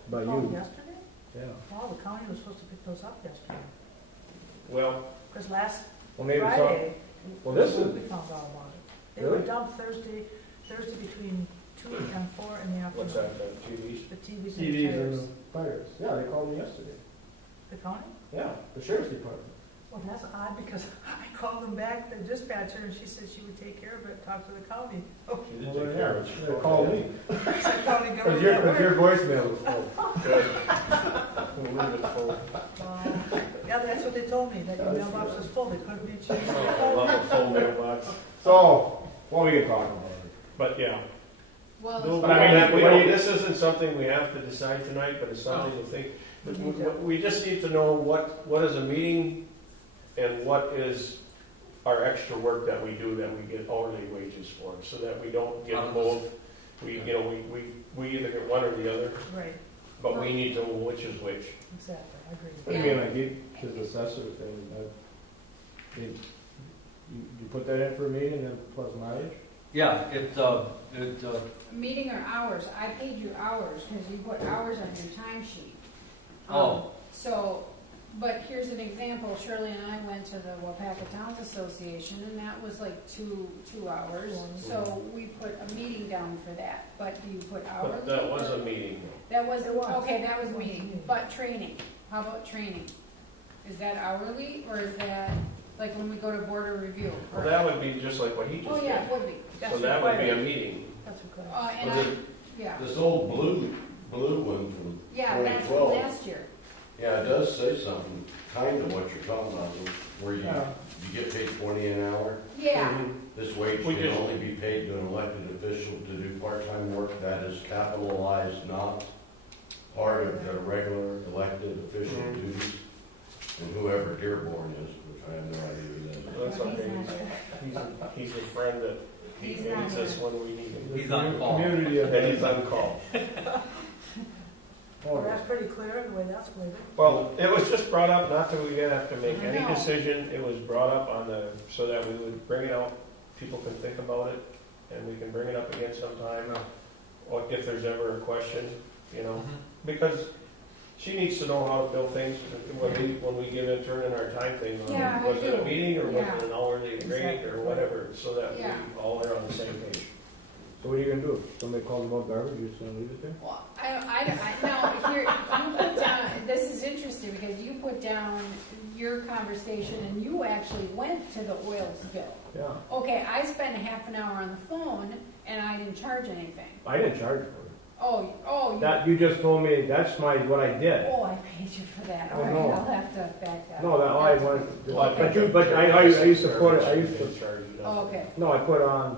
about Oh, you. yesterday? Yeah. Oh, the county was supposed to pick those up yesterday. Well, Because last Well, maybe some, Friday, well, this is, we found out about it. They were Really? dumped Thursday between 2 and 4 in the afternoon. what's that, the TVs? The TVs and TVs tires. and fires. Yeah, they called me yesterday. The county? Yeah, the sheriff's department. Well, that's odd because I called them back, the dispatcher, and she said she would take care of it, talk to the county. Oh, She did Well, take care of yeah, it. they called me. it's the county Because government your, at 'cause your work. voicemail was full. Good. We'll leave it full. Yeah, that's what they told me, that your That's mailbox good. was full, they couldn't reach you. I love a full mailbox. So, well, we can talk about it. But yeah. Well, But I mean, We what do don't- you- this isn't something we have to decide tonight, but it's something to think. But we just need to know what is a meeting and what is our extra work that we do that we get hourly wages for, so that we don't get both. We either get one or the other, Right, but we need to know which is which. exactly, I agree. What do you mean, like, his assessor thing, you put that in for a meeting and plus mileage? Yeah, it's, meeting or hours, I paid you hours, because you put hours on your timesheet. Oh. So, but here's an example, Shirley and I went to the Wapaka Towns Association, and that was like two hours. So we put a meeting down for that, but do you put hourly? But that was a meeting. That was, It was. okay, that was a It was a meeting, meeting. but training, how about training? Is that hourly, or is that, like when we go to board of review? Well, that would be just like what he just Oh, did. yeah, it would be. So that would be a meeting. That's required. And Was I, it yeah, This old blue one from yeah, that's 2012. last year. Yeah, it does say something, kind of what you're talking about, where you Yeah. get paid 20 an hour. Yeah, This wage We can just- only be paid to an elected official to do part-time work that is capitalized, not part of the regular elected official Mhm. duties. And whoever Dearborn is, which I have no idea who that is. That's okay. He's a friend that he He's not needs us here. when we need him. He's on call. Community And he's event. on call. Well, that's pretty clear, the way that's worded. Well, it was just brought up, not that we didn't have to make I any know. decision, it was brought up so that we would bring it out, people can think about it, and we can bring it up again sometime, or if there's ever a question, because she needs to know how to bill things when we give in, turn in our time thing. Yeah, I Was it a do. meeting, or was Yeah. it an hourly rate, Exactly. or whatever, so that we Yeah. all are on the same page. So what are you gonna do? If somebody calls about garbage, you're just gonna leave it there? well, no, here, you put down, this is interesting, because you put down your conversation, and you actually went to the oil spill. Yeah. Okay, I spent a half an hour on the phone, and I didn't charge anything. I didn't charge for it. Oh, That, you just told me, that's what I did. oh, I paid you for that, all Oh, right, no. I'll have to back that. No, that, all I wanted to do. Well, But I used to put it, I used to, Charge it Oh, up. okay, no, I put on,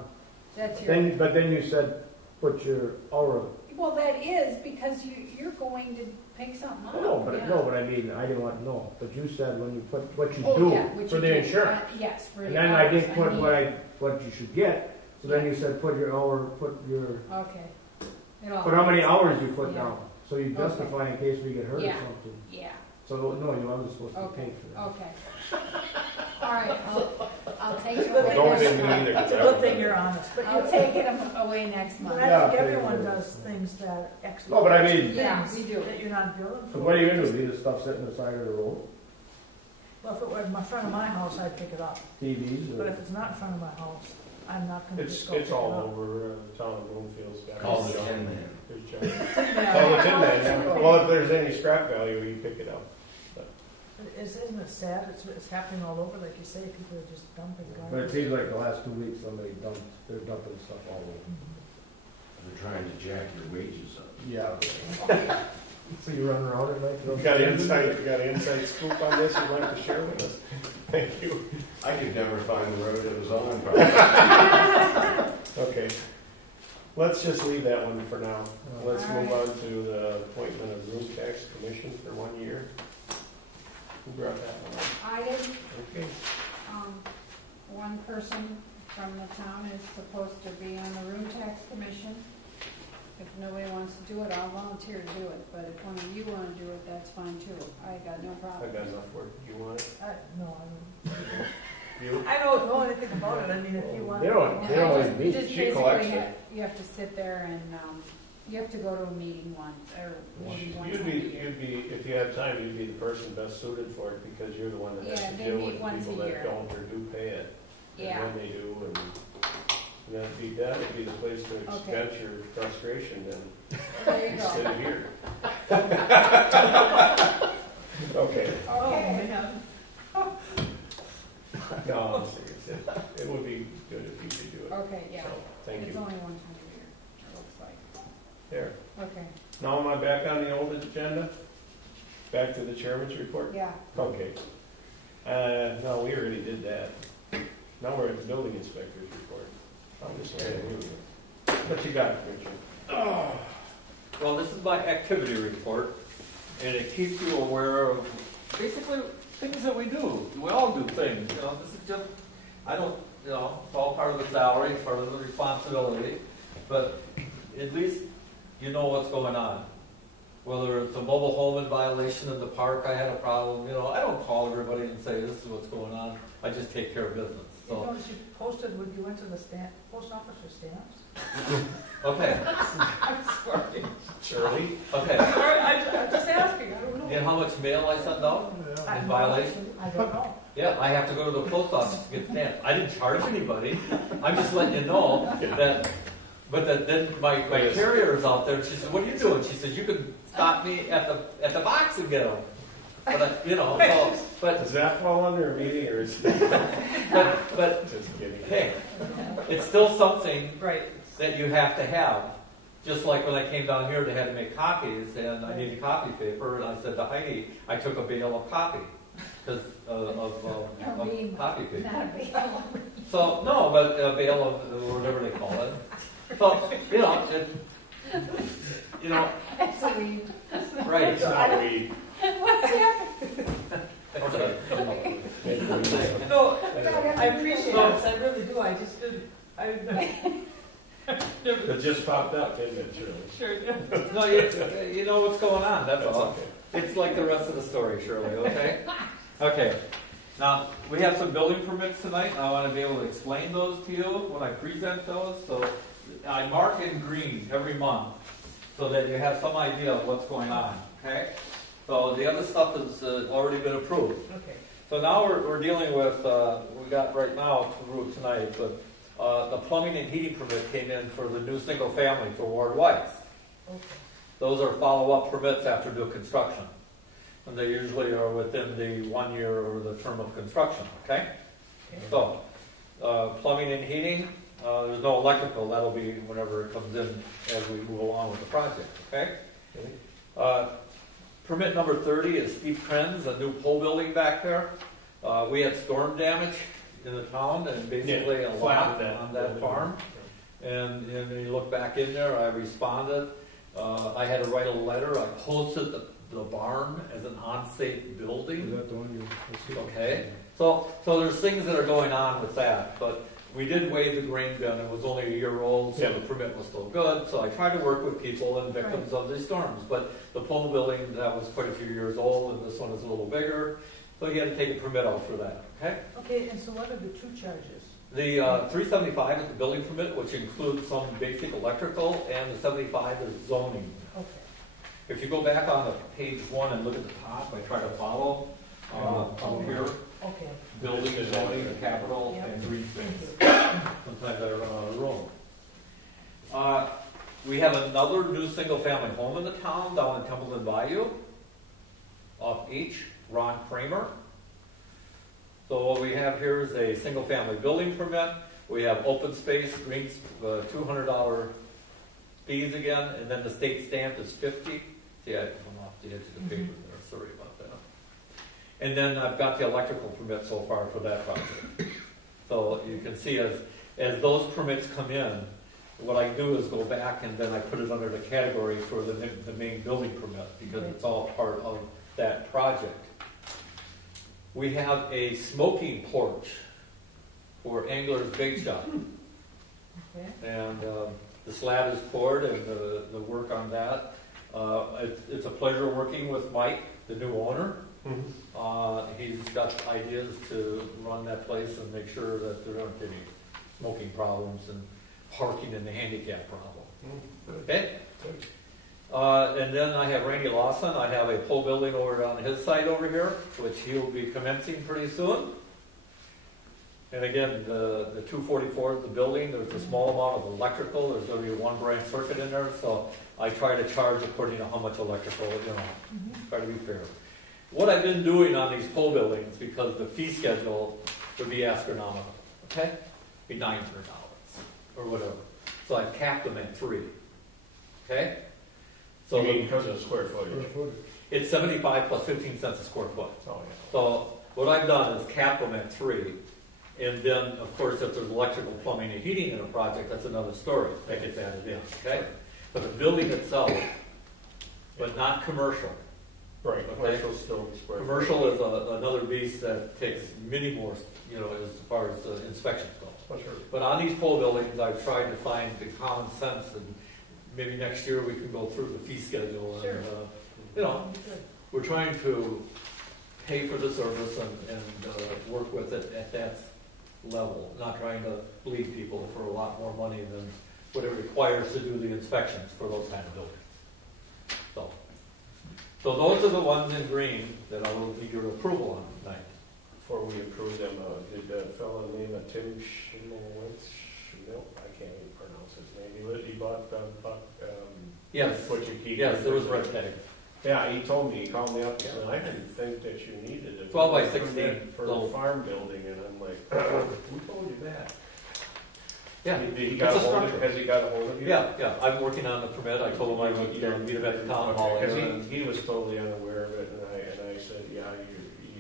that's your, but then you said, put your hour. well, that is, because you're going to pick something up. No, but I mean, I didn't want, no, but you said when you put, what you Oh, do yeah, what for you the do. insurance. Yes, for the And then I hours didn't put need. what you should get, so then you said, put your hour, Okay. It all put how many makes hours sense. you put Yeah. down. So you justify in case we get hurt or Yeah. something. Yeah, So, no, you wasn't supposed to Okay. pay for that. okay. All right, I'll take it Good away. Don't next think we month. either. It's a good thing you're honest, but I'll take it away next month. I Yeah, think pretty everyone good. does things that extra. No, but I mean- Yeah, things we do. That you're not billing for. So what are you gonna do, leave the stuff sitting on the side of the road? Well, if it were in front of my house, I'd pick it up, TVs but or? if it's not in front of my house, I'm not gonna just It's, go pick it's it all up. over town of Bloomfield's got it. Call the tin man. There's John. Yeah. Call the tin man, yeah. Well, if there's any scrap value, you pick it up. Isn't it sad? It's happening all over, like you say, people are just dumping But it garbage. seems like the last 2 weeks, they're dumping stuff all over. Mhm. They're trying to jack your wages up. Yeah. So you run around at night? You got an inside scoop on this you'd like to share with us? Thank you. I could never find the road it was on, probably. Okay. Let's just leave that one for now. Let's All move right. on to the appointment of room tax commission for 1 year. Who brought that one up? I did, Okay. one person from the town is supposed to be on the room tax commission. If nobody wants to do it, I'll volunteer to do it, but if one of you want to do it, that's fine too. I got no I problem. got enough work. Do you want it? No, I mean, You? I don't know anything about it, I mean, if you want. They don't always meet. Just She collects basically, it. you have to sit there and, you have to go to a meeting once, or maybe one You'd time a be, year. if you had time, you'd be the person best suited for it because you're the one that has Yeah, to they deal meet with once people a that year. don't or do pay it. Yeah. And when they do, and that'd be the place to Okay. vent your frustration then, There you instead go. of here. Okay. Oh, Okay. man. No, I'm serious. It would be good if you could do it. Okay, yeah. So, thank It's you. only one time a year, it looks like. There. Okay, Now am I back on the old agenda? Back to the chairman's report? yeah. Okay. No, we already did that. Now we're at the building inspector's report. I'm just saying, what you got, Richard? Well, this is my activity report, and it keeps you aware of basically things that we do. We all do things, you know, this is just, I don't, you know, it's all part of the salary, it's part of the responsibility, but at least you know what's going on. Whether it's a mobile home in violation in the park, I had a problem, you know, I don't call everybody and say, this is what's going on, I just take care of business, You so. notice you posted when you went to the post office for stamps? Okay, I'm sorry. Shirley? okay. I'm just asking, I don't know. You know how much mail I send out in violation? I don't know. Yeah, I have to go to the post office to get stamps. I didn't charge anybody. I'm just letting you know that. But then my carrier is out there, and she said, "What are you doing?" She said, "You can stop me at the box and get them." But you know, but Does that fall under a meeting or is but just kidding? hey, it's still something Right. that you have to have. Just like when I came down here, they had to make copies, and I needed copy paper, and I said to Heidi, I took a bale of copy because of copy paper. Not a big deal. So no, but a bale of whatever they call it. So you know, That's a weed. right? It's not weed. What's happening? Okay. No, I appreciate this, I really do, I just didn't, It just popped up, didn't it, Shirley? Sure, yeah. No, you know what's going on. That's That's all. okay. It's like the rest of the story, Shirley. Okay. Okay. Now we have some building permits tonight. And I want to be able to explain those to you when I present those. So I mark in green every month so that you have some idea of what's going on. Okay. So the other stuff has already been approved. Okay. So now we're dealing with, we got right now through tonight, but the plumbing and heating permit came in for the new single family for Ward Weiss. Okay. Those are follow-up permits after new construction. And they usually are within the 1 year or the term of construction, okay? So, plumbing and heating, there's no electrical, that'll be whenever it comes in as we move along with the project, okay? Permit number 30 is Steep Trends, a new pole building back there. We had storm damage in the town and basically a lot on that farm. And you look back in there, I responded. I had to write a letter. I posted the barn as an unsafe building. Is that the one you? Okay. So there's things that are going on with that, but we did waive the grain bin. It was only a year old, so the permit was still good. So I tried to work with people and victims of these storms. But the pole building, that was quite a few years old, and this one is a little bigger. So you had to take a permit out for that, okay? Okay, and so what are the two charges? The 375 is the building permit, which includes some basic electrical, and the 75 is zoning. Okay. If you go back on to page 1 and look at the top, I try to follow up here. Okay. Building, zoning, capital, Yep. and green Thank space. you. Sometimes I run out of room. We have another new single-family home in the town down in Templeton Bayou, off H, Ron Kramer. So what we have here is a single-family building permit. We have open space, green, $200 fees again, and then the state stamp is $50. See, I come off the edge of the paper there. Sorry about that. And then I've got the electrical permit so far for that project. So you can see as those permits come in, what I do is go back and then I put it under the category for the main building permit because it's all part of that project. We have a smoking porch for Angler's Bake Shop. Okay. And the slab is poured and the work on that. It's a pleasure working with Mike, the new owner. Mhm. He's got ideas to run that place and make sure that there aren't any smoking problems and parking and the handicap problem. Okay? Good. And then I have Randy Lawson. I have a pole building over on his site over here, which he'll be commencing pretty soon. And again, the 244 is the building. There's a small amount of electrical. There's going to be one branch circuit in there, so I try to charge according to how much electrical, try to be fair. What I've been doing on these pole buildings, because the fee schedule would be astronomical, okay? Be $900 or whatever. So I've capped them at 3, okay? So you mean because of the square footage? It's 75 plus 15 cents a square foot. Oh, yeah. So what I've done is cap them at 3. And then, of course, if there's electrical, plumbing, and heating in a project, that's another story. That gets added in, okay? But the building itself, but not commercial. Right, Okay. commercial still square. Commercial is another beast that takes many more, as far as inspections go. Oh, sure. But on these pole buildings, I've tried to find the common sense, and maybe next year we can go through the fee schedule. Sure. And, we're trying to pay for the service and work with it at that level, not trying to bleed people for a lot more money than what it requires to do the inspections for those kind of buildings. So those are the ones in green that I will need your approval on tonight. Before we approve them, did the fellow named Tim Schimowitz? No, I can't even pronounce his name. He bought Yes. Butchie. Yes, there was red tag. Yeah, he told me, he called me up and said, I didn't think that you needed it. 12 by 16. For So- a farm building, and I'm like, who told you that? Yeah. He It's got a a hold of, structure. has he got a hold of you? Yeah. I'm working on the permit. I told him I would meet him at the town hall. Because and he was totally unaware of it, and I said, yeah,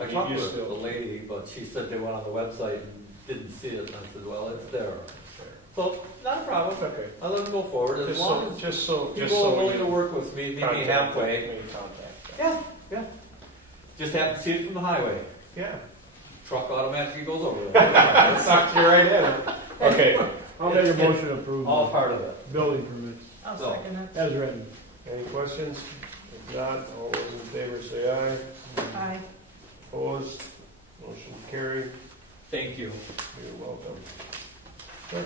I talked to the lady, but she said they went on the website and didn't see it. And I said, well, it's there. So, not a problem. Okay. I'll let them go forward. As long as Just so people are willing to work with me, meet me contact halfway. me, contact. Yeah. Just have to see it from the highway. Yeah. Truck automatically goes over it. That sucked you right in. Okay. I'll make a motion to approve All the part of it. building permits I'll So- second it. as written. Any questions? If not, all those in favor say aye. Aye. Opposed? Motion carried. Thank you. You're welcome.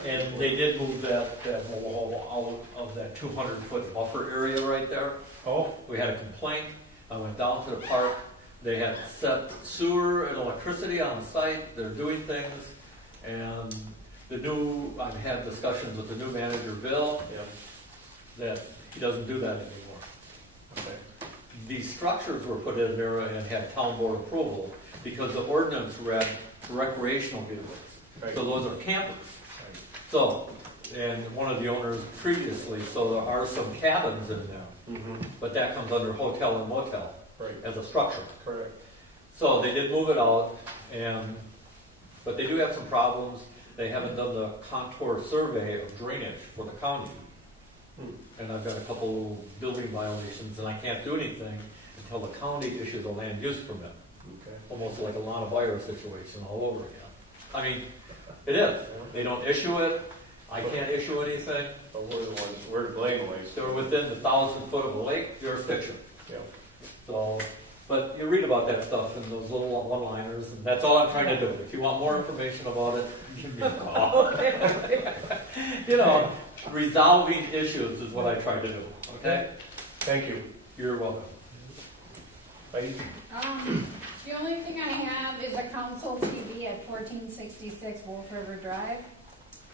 And they did move that wall out of that 200-foot buffer area right there. Oh, We had a complaint. I went down to the park. They had set sewer and electricity on the site. They're doing things. And I've had discussions with the new manager, Bill, that he doesn't do that anymore. okay. These structures were put in there and had town board approval because the ordinance read recreational vehicles. Right. So those are campers. So, and one of the owners previously, so there are some cabins in there, Mm-hmm. but that comes under hotel and motel Right, as a structure. correct. So they did move it out, but they do have some problems. They haven't done the contour survey of drainage for the county. And I've got a couple building violations, and I can't do anything until the county issues a land use permit. Okay. Almost like a lawn of fire situation all over again. I mean, it is. They don't issue it. I can't issue anything. But we're the ones, we're the blame ways. They're within the 1,000 foot of a lake jurisdiction. Yeah. So, but you read about that stuff in those little one-liners, and that's all I'm trying to do. If you want more information about it, give me a call. Resolving issues is what I try to do. Okay? Thank you. You're welcome. Bye. The only thing I have is a council TV at 1466 Wolf River Drive.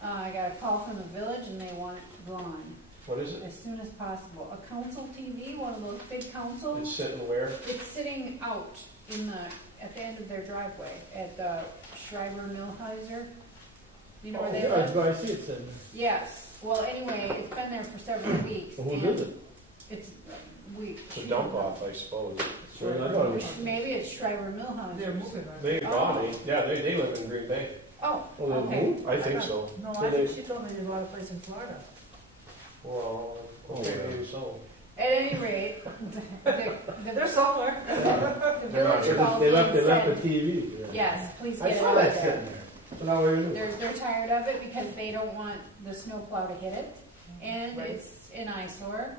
I got a call from the village and they want it gone What is it? as soon as possible. A council TV, one of those big councils. It's sitting where? It's sitting out at the end of their driveway at Schreiber Millheiser. You know where they live? I see it sitting there. Yes. Well, anyway, it's been there for several weeks. Well, and who did it? It's It's a dump off, I suppose. Sure, I thought it was. Maybe it's Schreiber Millheiser. They're moving, right? They live in Green Bay. Oh, Oh, they okay. moved? I think so. No, So I think they- she told me they bought a place in Florida. Well, okay, maybe so. At any rate, They're somewhere. the They're not village here. called They me left and the said, TV. yes, please I get it saw out that there. sitting there. So now we're in. They're tired of it because they don't want the snowplow to hit it, and Right. it's an eyesore,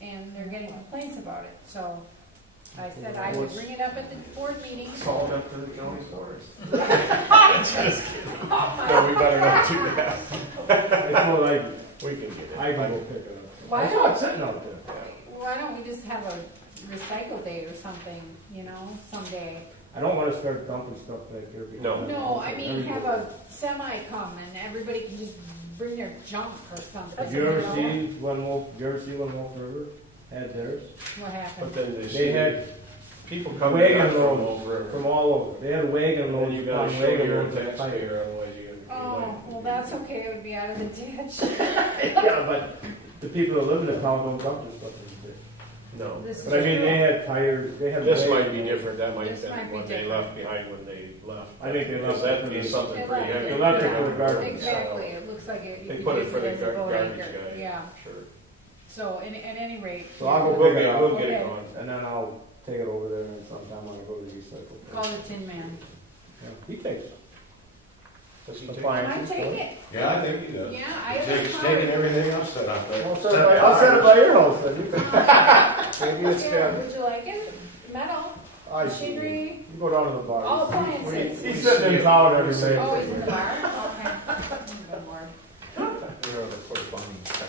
and they're getting complaints about it, so I said I would bring it up at the board meeting. Call it up to the county stores. Just kidding. No, we better not do that. It's more like, We can get it. I can go pick it Why up. I saw it sitting out there. Why don't we just have a recycle day or something, you know, someday? I don't wanna start dumping stuff back here. because- No, I mean, have a semi come and everybody can just bring their junk or something. Did you ever see when Wolf River had theirs? What happened? But then They had people come wagon from loads over. from all over. They had wagon And loads then you gotta upon show wagon you're a loads of pipe. taxpayer, otherwise you're Oh, well, that's okay, it would be out of the ditch. Yeah, but the people that live in the town don't dump this stuff in there. No. This But I mean, they had tires, they had. This wagon might be loads. different, that might This have might been be what they different. left behind when they left. I think they Because left that'd it be for the- something They pretty left heavy. it, Electric yeah. for the garbage. Exactly, it looks like it. They you put could it for use the as a boat garbage anchor. guy. Yeah, Sure. so, at any rate. So I'll go We'll pick it get, up. we'll get Okay. it going. And then I'll take it over there and sometime when I go to the recycle. Call the Tin Man. Yeah, he takes it. Does he The take Can I appliances, take so- it? Yeah, I think he does. Yeah, I have a Taking card. everything else that I think. I'll set it by your house then. You can- Maybe it's Here, good. would you like it? Metal, I see. machinery, You go down to the bar. all appliances. He's sitting in town every day. Oh, he's in the bar? Okay. Good lord.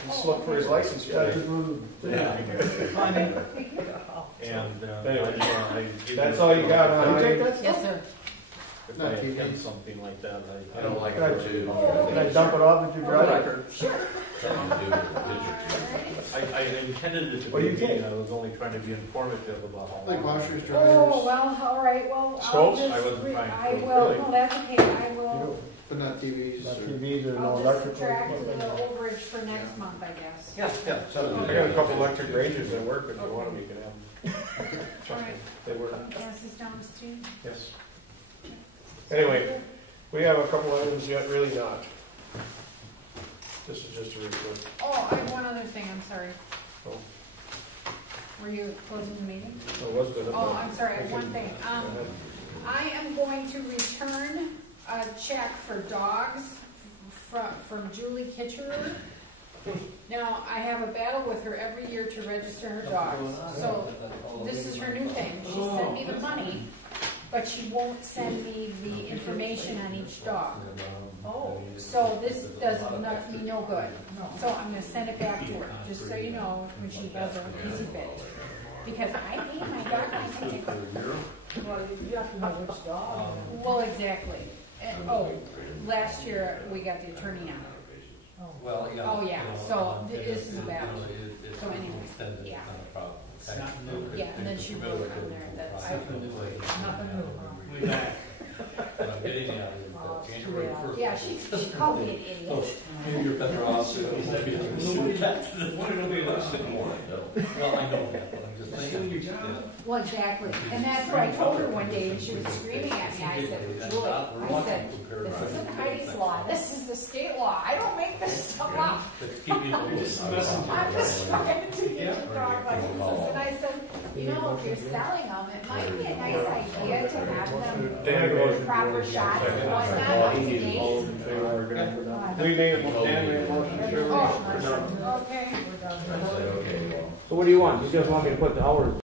He's looked for his license That's yet. his room. And, Anyway, that's all you got, huh? You take that Yes, stuff? sir. if I had something like that, I don't like Can I- it too. Can I dump it off at your driveway? Something to do with the digital. I intended it to What do be, you think? I was only trying to be informative about how. Like washers, Oh, dryers, well, all right, well, I'll Stoves? just, I wasn't trying to- I will, Really? no, that's okay, I will, You but not TVs. know, not or- TVs or no I'll just electrical subtract the equipment. overage for next month, I guess. Yeah, yeah. Something to I do got a with couple the electric digital. ranges that work, if you want them, you can have them. All right, They work, pass this down to Stu. yes. Anyway, we have a couple items yet, really not. This is just a report. Oh, I have one other thing, I'm sorry. Oh. Were you closing the meeting? It was good. Oh, I'm sorry, I have one thing. I am going to return a check for dogs from Julie Kitcherer. Now, I have a battle with her every year to register her dogs. So this is her new thing. She sent me the money, but she won't send me the information on each dog. Oh. So this does me no good. So I'm gonna send it back to her, just so you know, when she does her easy bit. Because I need my dog license. Well, you have to know which dog. Well, exactly. And, last year we got the attorney on it. Well, yeah. Oh, yeah, so this is about, so anyway, yeah. Yeah, and then she wrote on there that Nothing new. And I'm getting out Oh, of it's January too bad. 1st. Yeah, she called me an idiot. Maybe you're better off to. Well, I know that, but I'm just saying. Well, exactly. And that's what I told her one day, and she was screaming at me. I said, Julie, I said, this isn't Heidi's law, this is the state law. I don't make this stuff up. It's keeping. I'm just trying to get your dog licenses. And I said, you know, if you're selling them, it might be a nice idea to have them Dan, proper shots and whatnot, up to date. all in favor, We made a motion, Shirley. Oh, okay. So what do you want? You just want me to put the hours